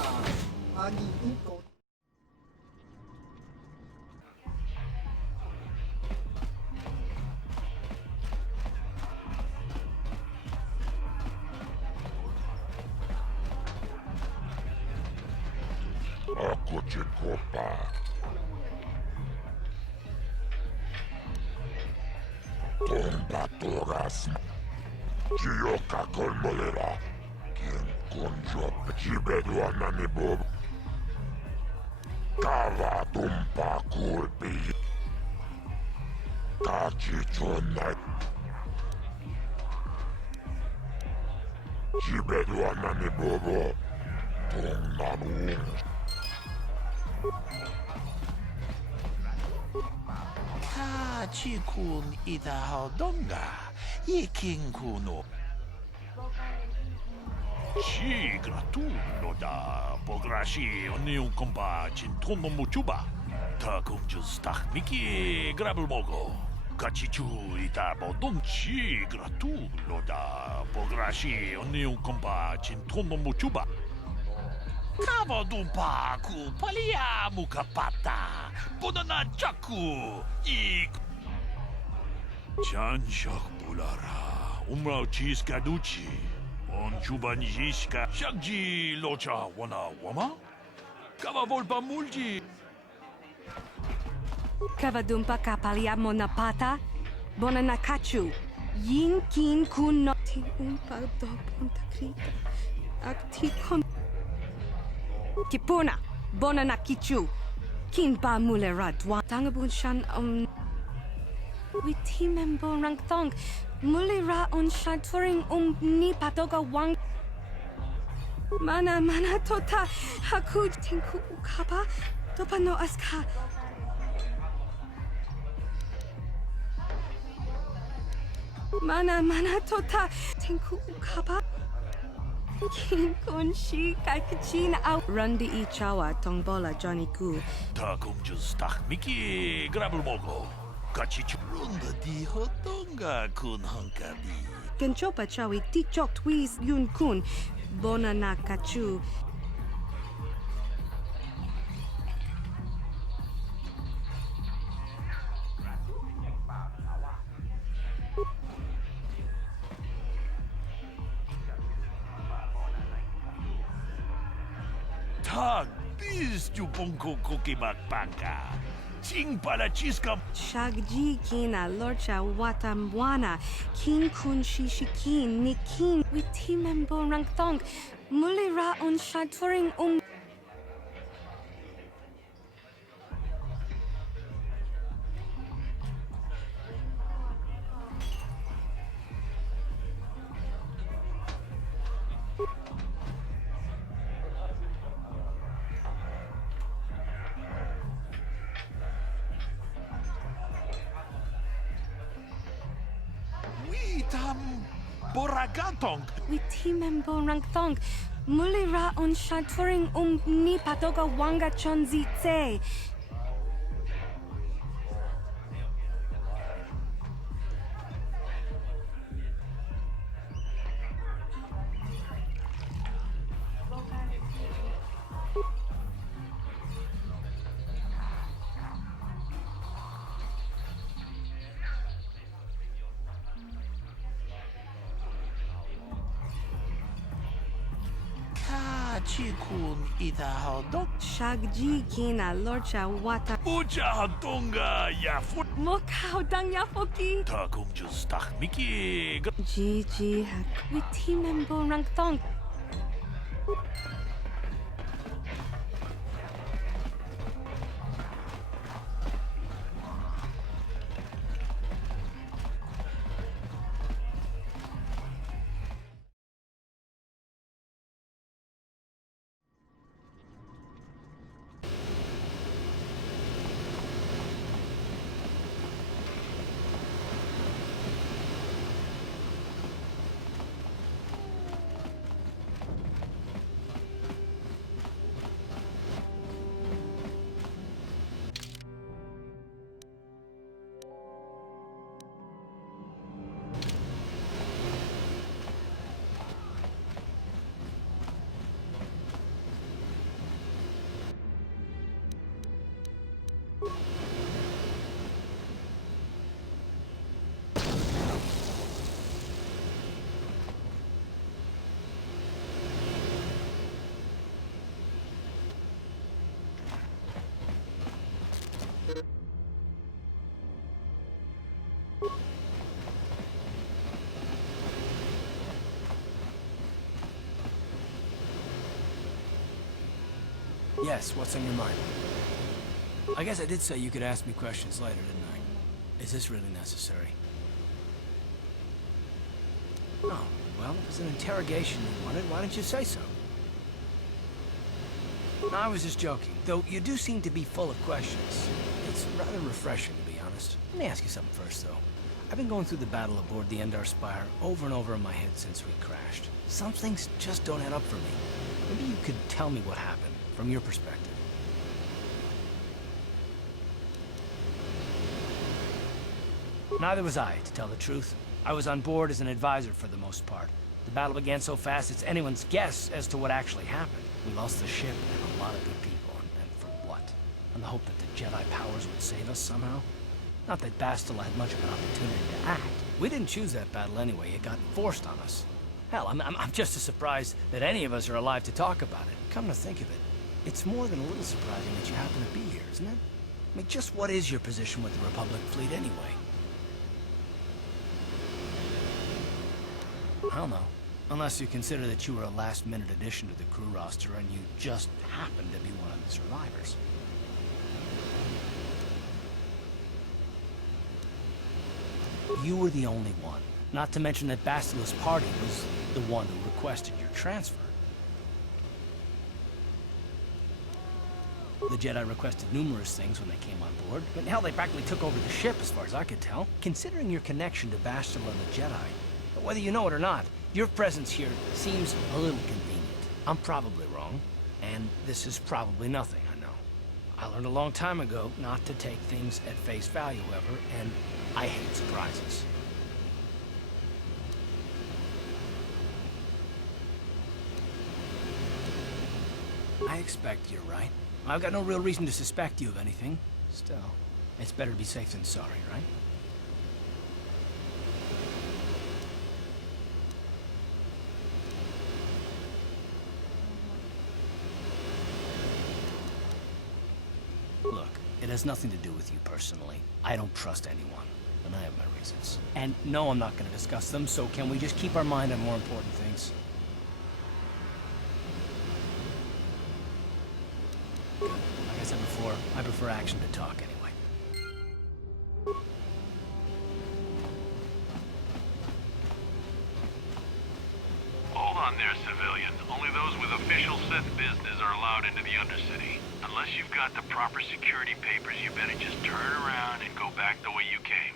Ani inko Ako Chikopa. Tomba Toras. Chioka Kolmolera. Kien Konjop. Chibedwa Nanibob. Kava Tumpa Kulpi. Kachichonai. Chibedwa Nanibobo. Tong Kachikun Idahodonga, Yikinkuno. Ci gratulo da pograshi oniu kompa cintono muchuba. Ta kumjus takmiki grabelmogo. Kachichu ita bodon ci gratulo da pograshi oniu kompa cintono muchuba. Kavadumpa ku palia mukapata. Bonana jaku ik. Chanshak bulara. Umrao chis kaduchi. On chuban jiska. Shakji locha wana wama. Kavavolpa multi. Kavadumpa kapalia monapata. Bonana kachu. Yin kin kun no. Ti umpa do ponta krita. Akti kon. Kipuna, bonana kichu, kinpa mulera dwa tangabun shan witi membo rang thong, mulera on shan turing ni patoga wang. Mana tota, haku tinku ukapa, topano aska. Mana tota, tinku ukapa. Kin kun shi kakachin out. Rundi I chawa tongbola Johnny Ku. Ta kumjus takmiki grabelmogo. Kachichu runda di hotonga kun hankabi. Kenchopa chawi tichok twis yun kun. Bona na kachu. Tag bis jupunko kokimak panga. Ching para chiska. Shagji kina lorcha watamwana. Kin kun shishikin nikin. Witi membo rang thong. Mulira on shaturing Boragatong. Witi membo rang thong. Mulira on shaturing ni patoga wanga chonzi tse. Chikun Idahodok. Shagji kina lorcha wata. Ucha hatonga yafut. Mokao dang yafoki. Ta kumjus takmiki. Gigi hak. Witi membo rang thong. Yes, what's on your mind? I guess I did say you could ask me questions later, didn't I? Is this really necessary? Oh, well, if it's an interrogation you wanted, why didn't you say so? No, I was just joking, though you do seem to be full of questions. It's rather refreshing, to be honest. Let me ask you something first, though. I've been going through the battle aboard the Endar Spire over and over in my head since we crashed. Some things just don't add up for me. Maybe you could tell me what happened, from your perspective. Neither was I, to tell the truth. I was on board as an advisor for the most part. The battle began so fast it's anyone's guess as to what actually happened. We lost the ship and a lot of good people, and for what? On the hope that the Jedi powers would save us somehow? Not that Bastila had much of an opportunity to act. We didn't choose that battle anyway, it got forced on us. Hell, I'm just as surprised that any of us are alive to talk about it. Come to think of it, it's more than a little surprising that you happen to be here, isn't it? I mean, just what is your position with the Republic fleet anyway? I don't know. Unless you consider that you were a last-minute addition to the crew roster and you just happened to be one of the survivors. You were the only one. Not to mention that Bastila's party was the one who requested your transfer. The Jedi requested numerous things when they came on board, but hell, they practically took over the ship as far as I could tell. Considering your connection to Bastila and the Jedi, whether you know it or not, your presence here seems a little convenient. I'm probably wrong, and this is probably nothing, I know. I learned a long time ago not to take things at face value, however, and I hate surprises. I expect you're right. I've got no real reason to suspect you of anything. Still, it's better to be safe than sorry, right? Look, it has nothing to do with you personally. I don't trust anyone, and I have my reasons. And no, I'm not going to discuss them, so can we just keep our mind on more important things? Good. Like I said before, I prefer action to talk anyway. Hold on there, civilian. Only those with official Sith business are allowed into the Undercity. Unless you've got the proper security papers, you better just turn around and go back the way you came.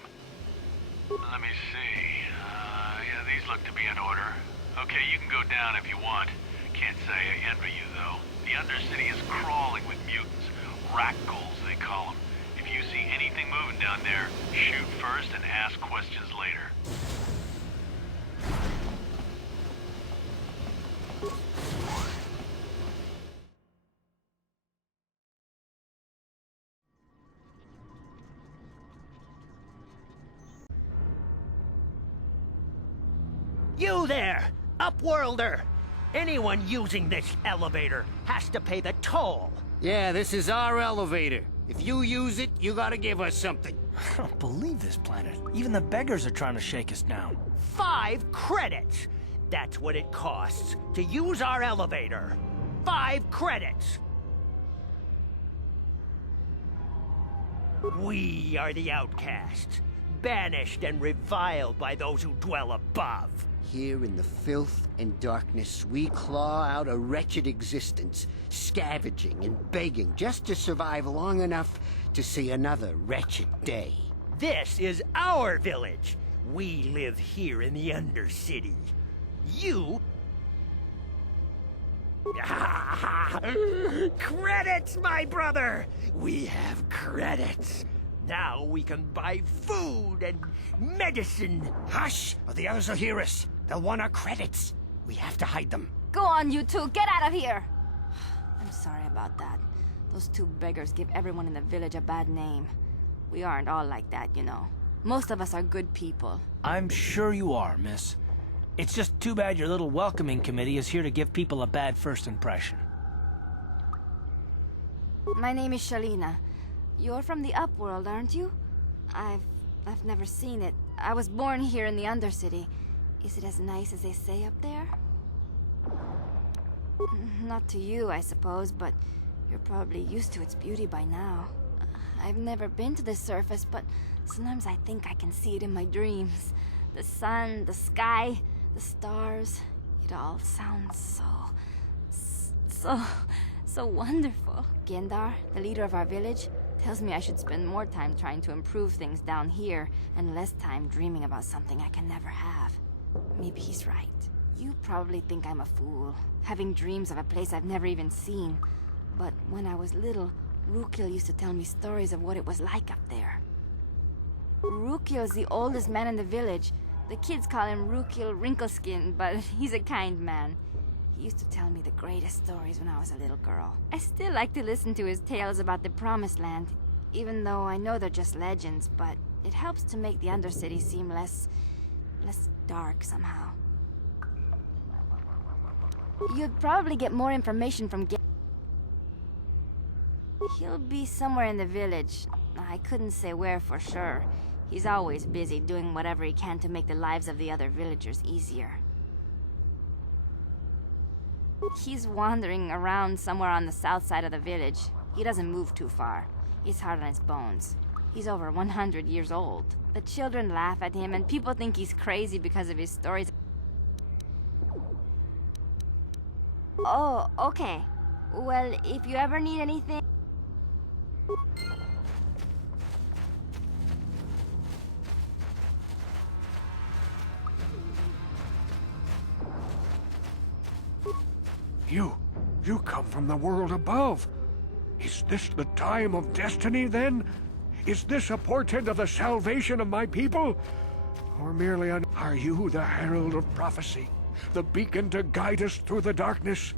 Let me see. Yeah, these look to be in order. Okay, you can go down if you want. Can't say I envy you, though. The Undercity is crawling with mutants. Rakghouls, they call them. If you see anything moving down there, shoot first and ask questions later. You there, Upworlder! Anyone using this elevator has to pay the toll. Yeah, this is our elevator. If you use it, you gotta give us something. I don't believe this planet. Even the beggars are trying to shake us down. 5 credits! That's what it costs to use our elevator. 5 credits! We are the outcasts, banished and reviled by those who dwell above. Here in the filth and darkness, we claw out a wretched existence, scavenging and begging just to survive long enough to see another wretched day. This is our village. We live here in the Undercity. You... Credits, my brother! We have credits. Now we can buy food and medicine. Hush, or the others will hear us. They'll want our credits. We have to hide them. Go on, you two. Get out of here. I'm sorry about that. Those 2 beggars give everyone in the village a bad name. We aren't all like that, you know. Most of us are good people. I'm sure you are, miss. It's just too bad your little welcoming committee is here to give people a bad first impression. My name is Shalina. You're from the Upworld, aren't you? I've never seen it. I was born here in the Undercity. Is it as nice as they say up there? Not to you, I suppose, but You're probably used to its beauty by now. I've never been to the surface, but sometimes I think I can see it in my dreams. The sun, the sky, the stars. It all sounds so wonderful. Gendar, the leader of our village, tells me I should spend more time trying to improve things down here and less time dreaming about something I can never have. Maybe he's right. You probably think I'm a fool, having dreams of a place I've never even seen. But when I was little, Rukil used to tell me stories of what it was like up there. Rukil's the oldest man in the village. The kids call him Rukil Wrinkleskin, but he's a kind man. He used to tell me the greatest stories when I was a little girl. I still like to listen to his tales about the Promised Land, even though I know they're just legends, but it helps to make the Undercity seem less dark somehow. You'd probably get more information from He'll be somewhere in the village. I couldn't say where for sure. He's always busy doing whatever he can to make the lives of the other villagers easier. He's wandering around somewhere on the south side of the village. He doesn't move too far. He's hard on his bones. He's over 100 years old. The children laugh at him, and people think he's crazy because of his stories. Oh, okay. Well, if you ever need anything... You come from the world above. Is this the time of destiny, then? Is this a portent of the salvation of my people? Or merely are you the herald of prophecy? The beacon to guide us through the darkness?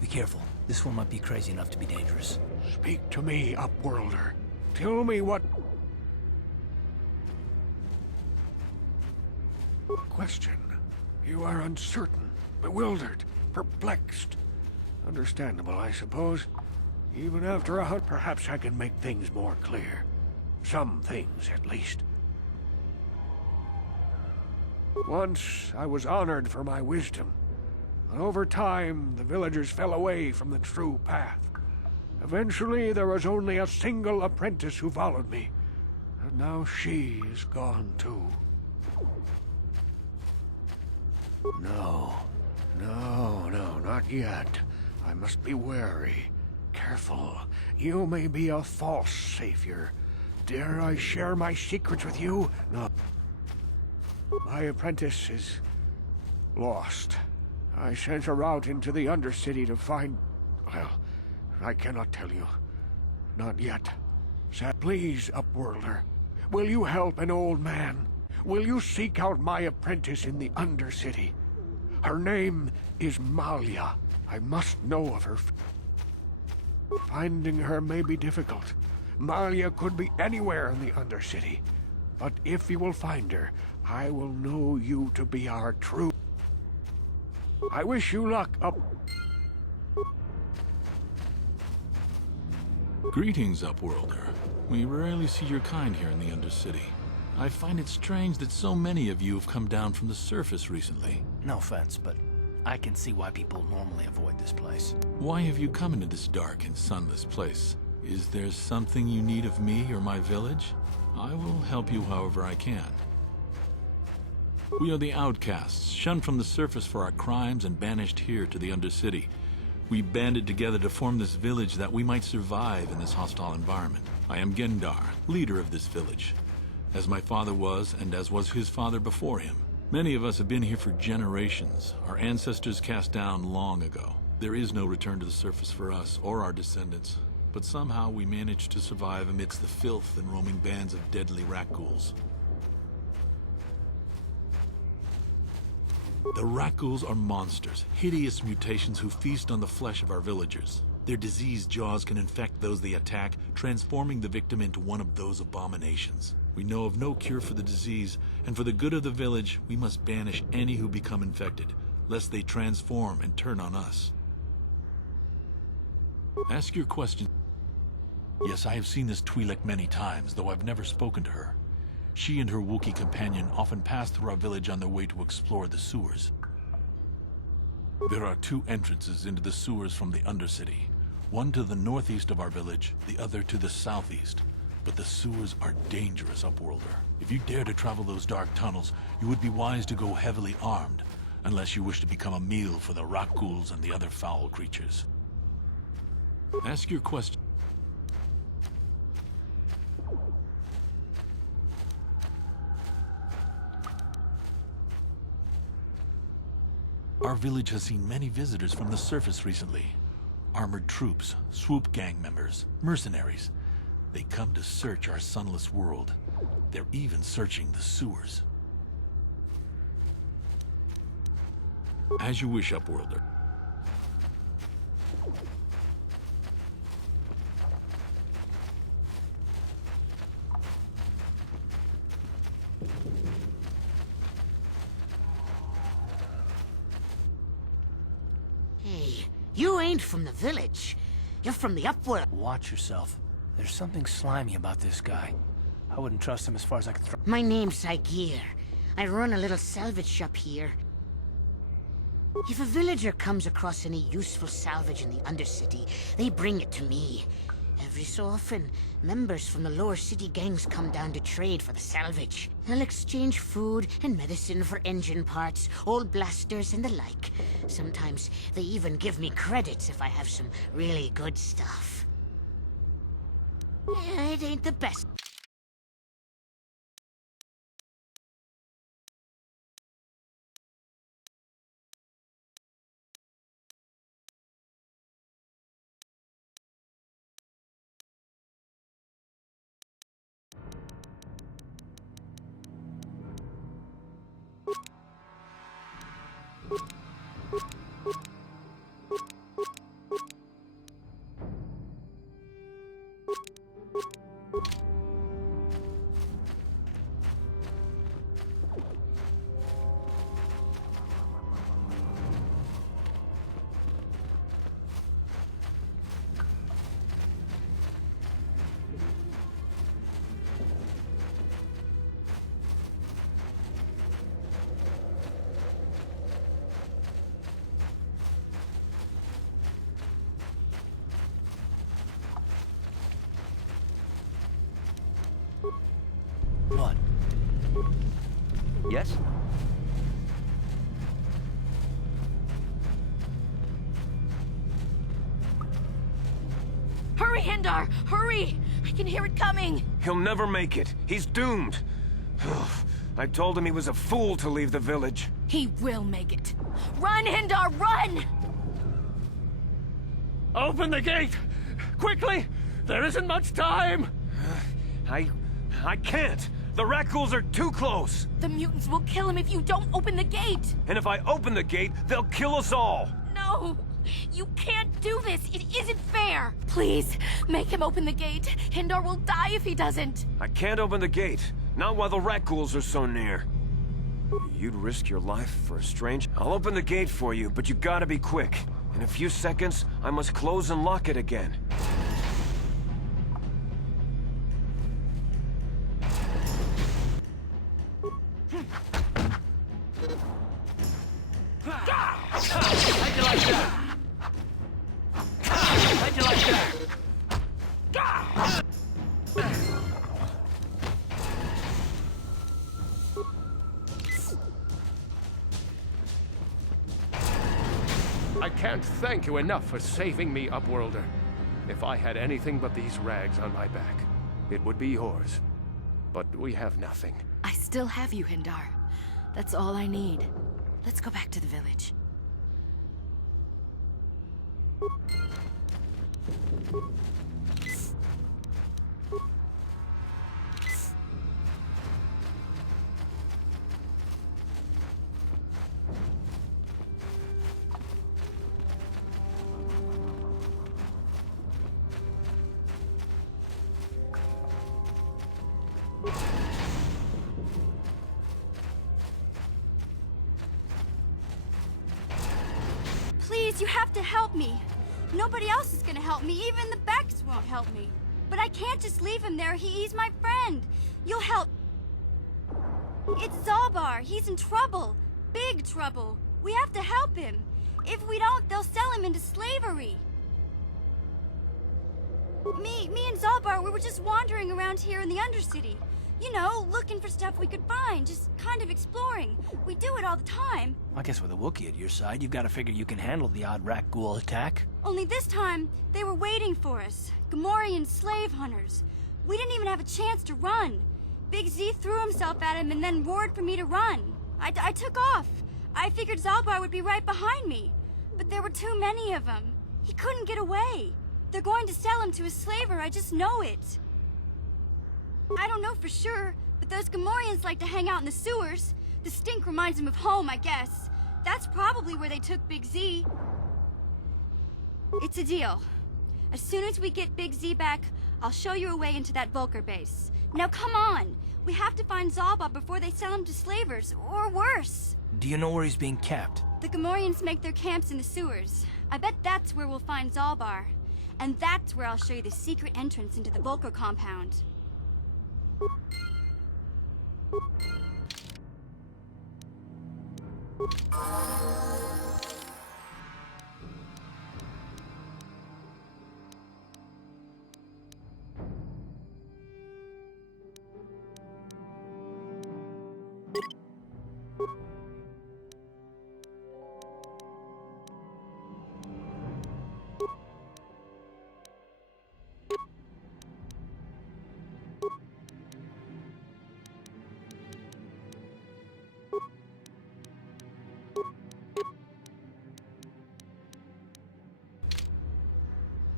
Be careful. This one might be crazy enough to be dangerous. Speak to me, Upworlder. Tell me what... Question. You are uncertain, bewildered, perplexed. Understandable, I suppose. Even after a hunt, perhaps I can make things more clear. Some things, at least. Once, I was honored for my wisdom. But over time, the villagers fell away from the true path. Eventually, there was only a single apprentice who followed me. And now she is gone, too. No, not yet. I must be wary. Careful. You may be a false savior. Dare I share my secrets with you? No. My apprentice is... lost. I sent her out into the Undercity to find... well, I cannot tell you. Not yet. Please, Upworlder. Will you help an old man? Will you seek out my apprentice in the Undercity? Her name is Malia. I must know of her. Finding her may be difficult. Malia could be anywhere in the Undercity. But if you will find her, I will know you to be our true... I wish you luck, Greetings, Upworlder. We rarely see your kind here in the Undercity. I find it strange that so many of you have come down from the surface recently. No offense, but I can see why people normally avoid this place. Why have you come into this dark and sunless place? Is there something you need of me or my village? I will help you however I can. We are the outcasts, shunned from the surface for our crimes and banished here to the Undercity. We banded together to form this village that we might survive in this hostile environment. I am Gendar, leader of this village, as my father was and as was his father before him. Many of us have been here for generations, our ancestors cast down long ago. There is no return to the surface for us or our descendants, but somehow we managed to survive amidst the filth and roaming bands of deadly Rakghouls. The Rakghouls are monsters, hideous mutations who feast on the flesh of our villagers. Their diseased jaws can infect those they attack, transforming the victim into one of those abominations. We know of no cure for the disease, and for the good of the village, we must banish any who become infected, lest they transform and turn on us. Ask your question. Yes, I have seen this Twi'lek many times, though I've never spoken to her. She and her Wookiee companion often pass through our village on their way to explore the sewers. There are two entrances into the sewers from the Undercity. One to the northeast of our village, the other to the southeast. But the sewers are dangerous, Upworlder. If you dare to travel those dark tunnels, you would be wise to go heavily armed, unless you wish to become a meal for the rock ghouls and the other foul creatures. Ask your question. Our village has seen many visitors from the surface recently. Armored troops, swoop gang members, mercenaries. They come to search our sunless world. They're even searching the sewers. As you wish, Upworlder. Hey, you ain't from the village. You're from the Upworld. Watch yourself. There's something slimy about this guy. I wouldn't trust him as far as I could throw. My name's Aegir. I run a little salvage shop here. If a villager comes across any useful salvage in the Undercity, they bring it to me. Every so often, members from the lower city gangs come down to trade for the salvage. They'll exchange food and medicine for engine parts, old blasters, and the like. Sometimes they even give me credits if I have some really good stuff. It ain't the best. What? Yes? Hurry, Hindar! Hurry! I can hear it coming! He'll never make it. He's doomed. I told him he was a fool to leave the village. He will make it. Run, Hindar, run! Open the gate! Quickly! There isn't much time! I can't! The rat ghouls are too close! The mutants will kill him if you don't open the gate! And if I open the gate, they'll kill us all! No! You can't do this! It isn't fair! Please, make him open the gate. Hindar will die if he doesn't! I can't open the gate. Not while the rat ghouls are so near. You'd risk your life for a strange... I'll open the gate for you, but you gotta be quick. In a few seconds, I must close and lock it again. How'd you like that? How'd you like that? I can't thank you enough for saving me, Upworlder. If I had anything but these rags on my back, it would be yours. But we have nothing. I still have you, Hindar. That's all I need. Let's go back to the village. Please, you have to help me. Nobody else is gonna help me. Even the Becks won't help me. But I can't just leave him there. He's my friend. You'll help. It's Zalbar. He's in trouble. Big trouble. We have to help him. If we don't, they'll sell him into slavery. Me and Zalbar, we were just wandering around here in the Undercity. You know, looking for stuff we could find, just kind of exploring. We do it all the time. I guess with a Wookiee at your side, you've got to figure you can handle the odd Rak Ghul attack. Only this time, they were waiting for us. Gamorrean slave hunters. We didn't even have a chance to run. Big Z threw himself at him and then roared for me to run. I took off. I figured Zalbar would be right behind me. But there were too many of them. He couldn't get away. They're going to sell him to a slaver, I just know it. I don't know for sure, but those Gamorreans like to hang out in the sewers. The stink reminds them of home, I guess. That's probably where they took Big Z. It's a deal. As soon as we get Big Z back, I'll show you a way into that Vulcar base. Now come on! We have to find Zalbar before they sell him to slavers, or worse. Do you know where he's being kept? The Gamorreans make their camps in the sewers. I bet that's where we'll find Zalbar. And that's where I'll show you the secret entrance into the Vulcar compound.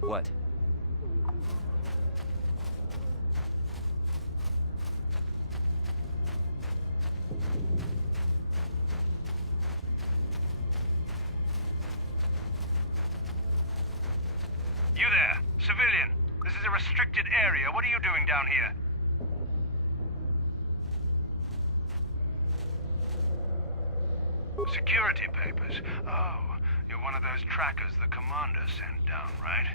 What? You there, civilian. This is a restricted area. What are you doing down here? Security papers. Oh, you're one of those trackers the commander sent down, right?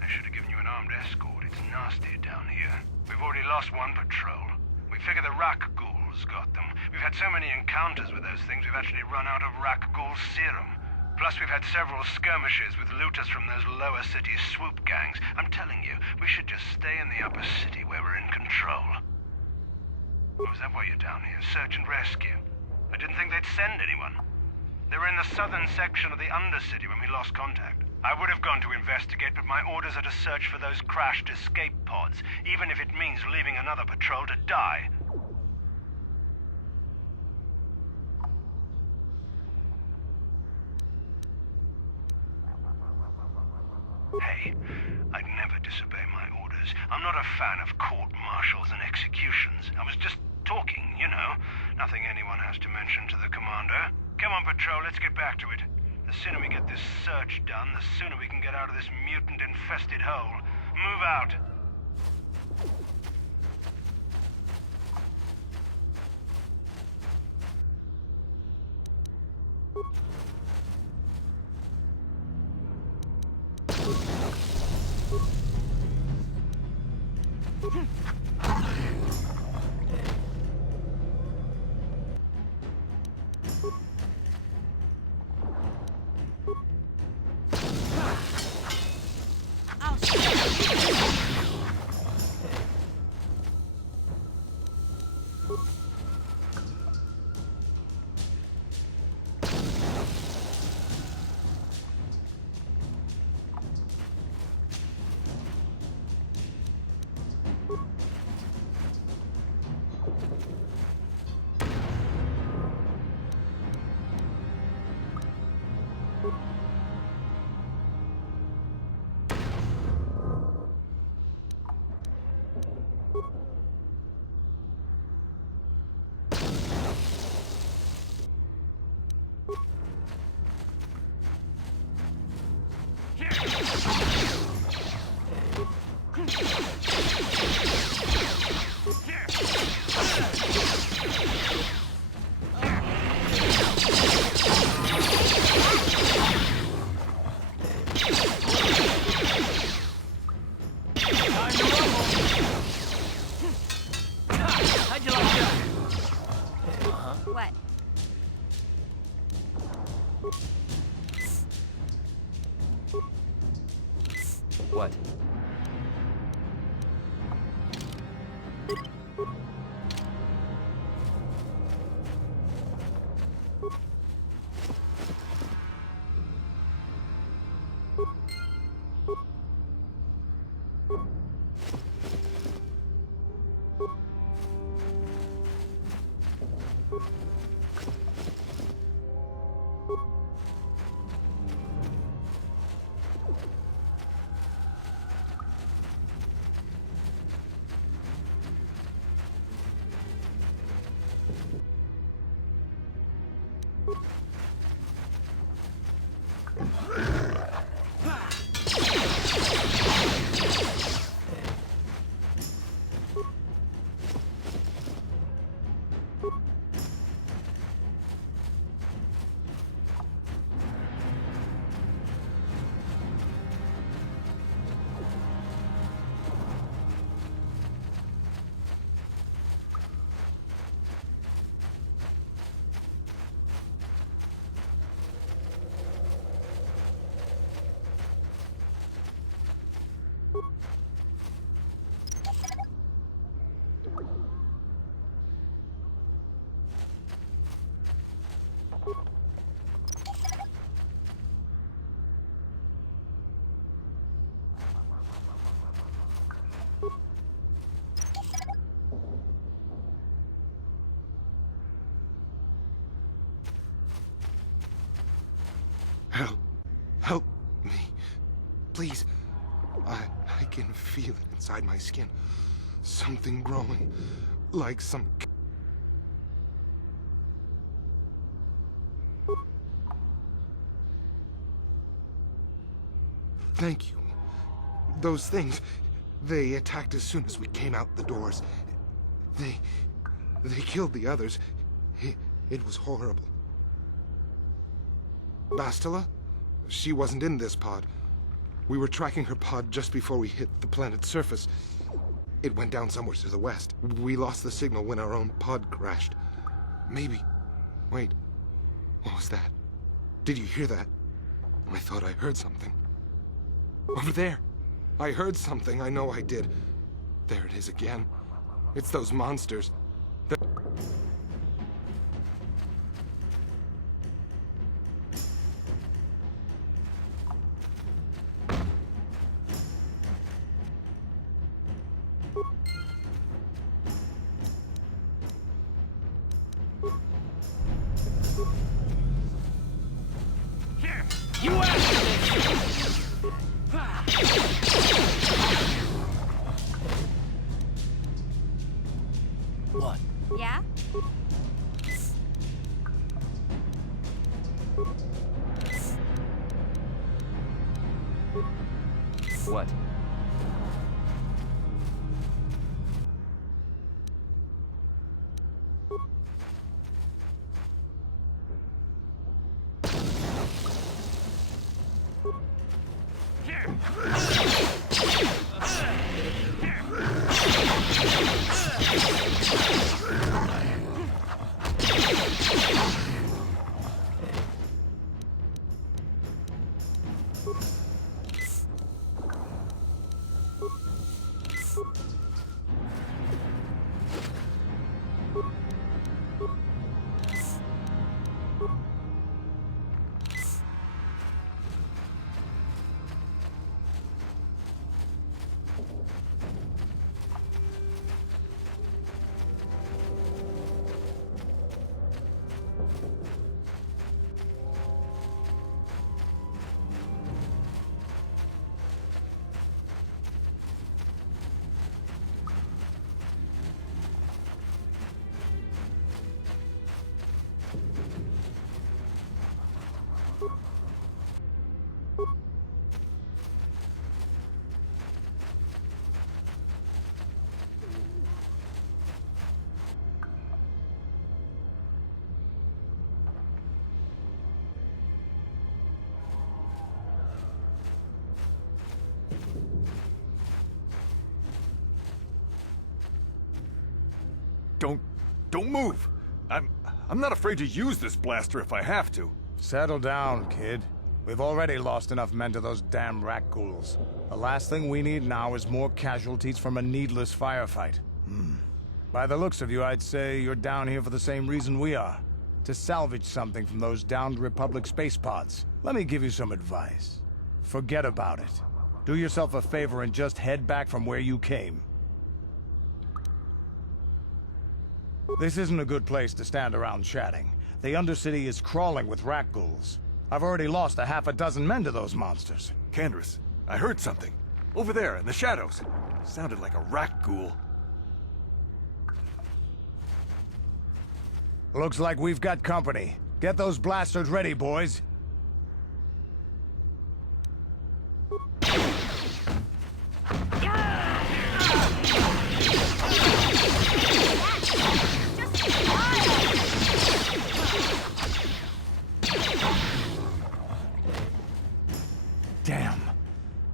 They should have given you an armed escort. It's nasty down here. We've already lost one patrol. We figure the Rak Ghul's got them. We've had so many encounters with those things, we've actually run out of Rak Ghul serum. Plus, we've had several skirmishes with looters from those lower city swoop gangs. I'm telling you, we should just stay in the upper city where we're in control. Oh, is that why you're down here? Search and rescue? I didn't think they'd send anyone. They were in the southern section of the Undercity when we lost contact. I would have gone to investigate, but my orders are to search for those crashed escape pods, even if it means leaving another patrol to die. Hey, I'd never disobey my orders. I'm not a fan of court-martials and executions. I was just talking, you know. Nothing anyone has to mention to the commander. Come on, patrol, let's get back to it. The sooner we get this search done, the sooner we can get out of this mutant-infested hole. Move out. Help me. Please. I can feel it inside my skin. Something growing. Like some... Thank you. Those things, they attacked as soon as we came out the doors. They killed the others. It was horrible. Bastila? She wasn't in this pod. We were tracking her pod just before we hit the planet's surface. It went down somewhere to the west. We lost the signal when our own pod crashed. Maybe... Wait. What was that? Did you hear that? I thought I heard something. Over there! I heard something, I know I did. There it is again. It's those monsters. What? Yeah? What? Don't move! I'm not afraid to use this blaster if I have to. Settle down, kid. We've already lost enough men to those damn rat ghouls. The last thing we need now is more casualties from a needless firefight. By the looks of you, I'd say you're down here for the same reason we are. To salvage something from those downed Republic space pods. Let me give you some advice. Forget about it. Do yourself a favor and just head back from where you came. This isn't a good place to stand around chatting. The Undercity is crawling with rat ghouls. I've already lost a half a dozen men to those monsters. Candace, I heard something. Over there, in the shadows. Sounded like a rat ghoul. Looks like we've got company. Get those blasters ready, boys. Damn.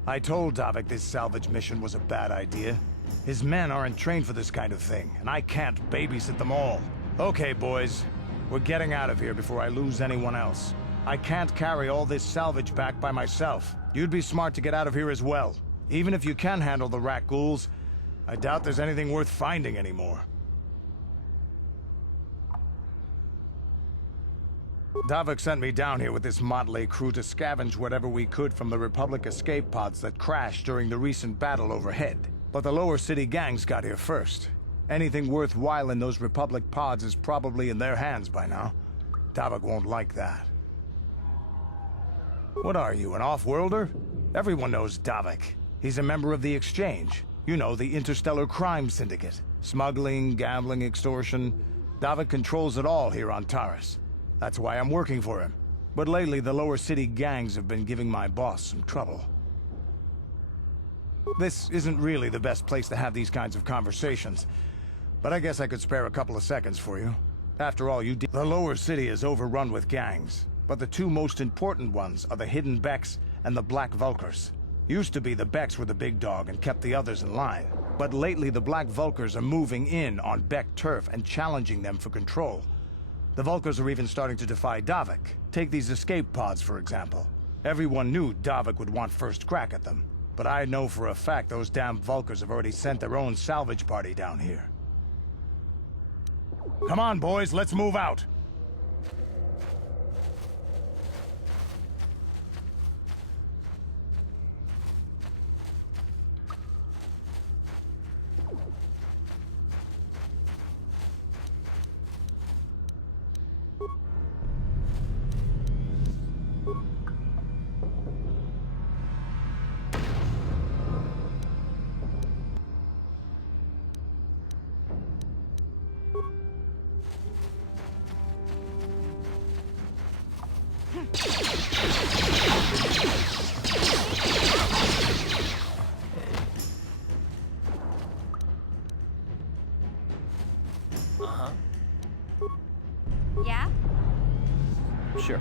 I told Davik this salvage mission was a bad idea. His men aren't trained for this kind of thing, and I can't babysit them all. Okay, boys. We're getting out of here before I lose anyone else. I can't carry all this salvage back by myself. You'd be smart to get out of here as well. Even if you can handle the rat ghouls, I doubt there's anything worth finding anymore. Davik sent me down here with this motley crew to scavenge whatever we could from the Republic escape pods that crashed during the recent battle overhead. But the lower city gangs got here first. Anything worthwhile in those Republic pods is probably in their hands by now. Davik won't like that. What are you, an off-worlder? Everyone knows Davik. He's a member of the Exchange. You know, the Interstellar Crime Syndicate. Smuggling, gambling, extortion. Davik controls it all here on Taris. That's why I'm working for him. But lately, the lower city gangs have been giving my boss some trouble. This isn't really the best place to have these kinds of conversations, but I guess I could spare a couple of seconds for you. After all, the lower city is overrun with gangs, but the two most important ones are the Hidden Becks and the Black Vulkars. Used to be the Becks were the big dog and kept the others in line, but lately the Black Vulkars are moving in on Beck turf and challenging them for control. The Vulkars are even starting to defy Davik. Take these escape pods, for example. Everyone knew Davik would want first crack at them, but I know for a fact those damn Vulkars have already sent their own salvage party down here. Come on, boys, let's move out! Yeah? Sure.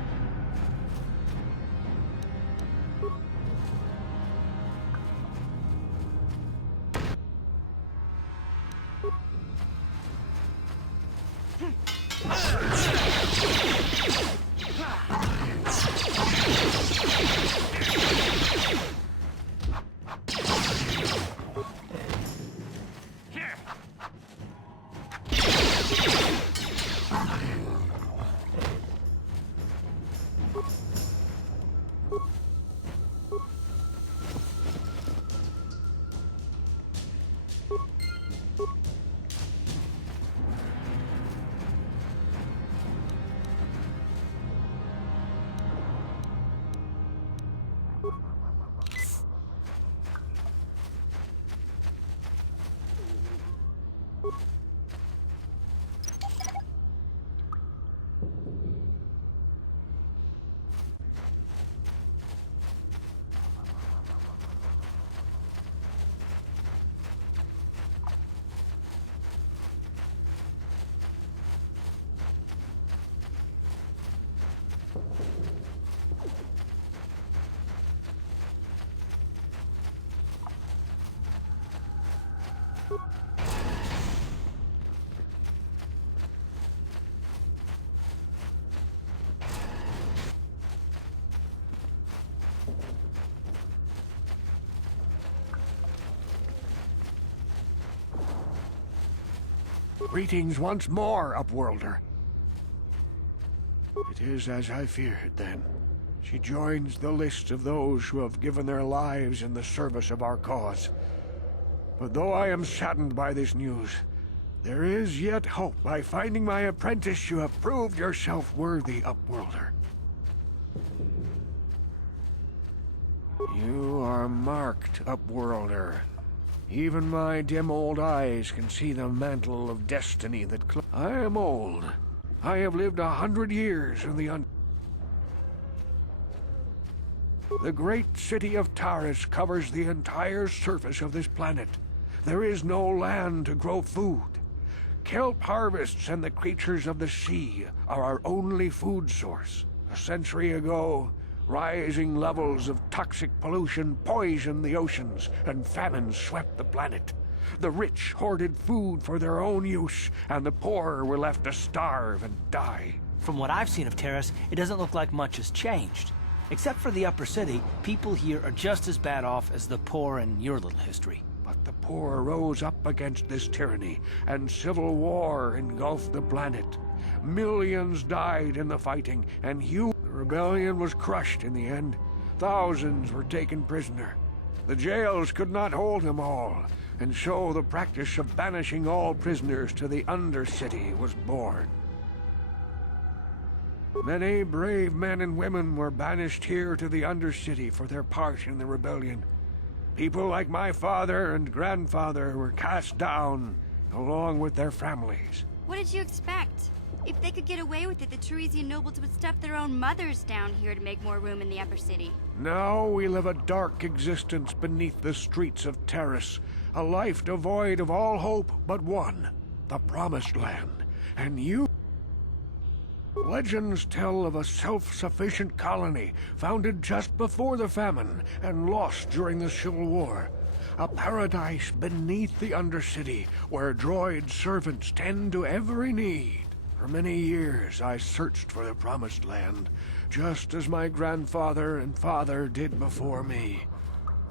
Greetings once more, Upworlder. It is as I feared, then. She joins the list of those who have given their lives in the service of our cause. But though I am saddened by this news, There is yet hope. By finding my apprentice, you have proved yourself worthy, Upworlder. You are marked, Upworlder. Even my dim old eyes can see the mantle of destiny that I am old. I have lived 100 years in the The great city of Taris covers the entire surface of this planet. There is no land to grow food. Kelp harvests and the creatures of the sea are our only food source. A century ago, rising levels of toxic pollution poisoned the oceans, and famine swept the planet. The rich hoarded food for their own use, and the poor were left to starve and die. From what I've seen of Taris, it doesn't look like much has changed. Except for the upper city, people here are just as bad off as the poor in your little history. But the poor rose up against this tyranny, and civil war engulfed the planet. Millions died in the fighting, and the rebellion was crushed in the end. Thousands were taken prisoner. The jails could not hold them all, and so the practice of banishing all prisoners to the Undercity was born. Many brave men and women were banished here to the Undercity for their part in the rebellion. People like my father and grandfather were cast down, along with their families. What did you expect? If they could get away with it, the Teresian nobles would stuff their own mothers down here to make more room in the upper city. Now we live a dark existence beneath the streets of Taris, a life devoid of all hope but one, the Promised Land. And you... Legends tell of a self-sufficient colony founded just before the famine and lost during the Civil War. A paradise beneath the Undercity where droid servants tend to every need. For many years I searched for the Promised Land, just as my grandfather and father did before me.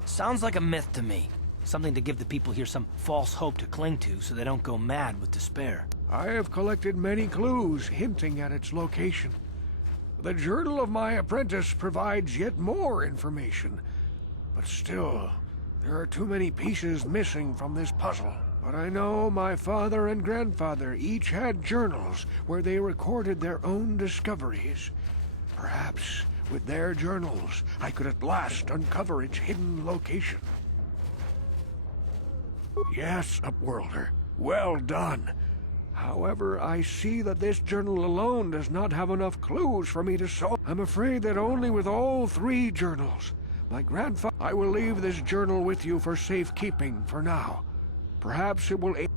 Sounds like a myth to me. Something to give the people here some false hope to cling to so they don't go mad with despair. I have collected many clues hinting at its location. The journal of my apprentice provides yet more information. But still, there are too many pieces missing from this puzzle. But I know my father and grandfather each had journals where they recorded their own discoveries. Perhaps with their journals, I could at last uncover its hidden location. Yes, Upworlder. Well done. However, I see that this journal alone does not have enough clues for me to solve. I'm afraid that only with all 3 journals, my grandfather... I will leave this journal with you for safekeeping for now. Perhaps it will aid...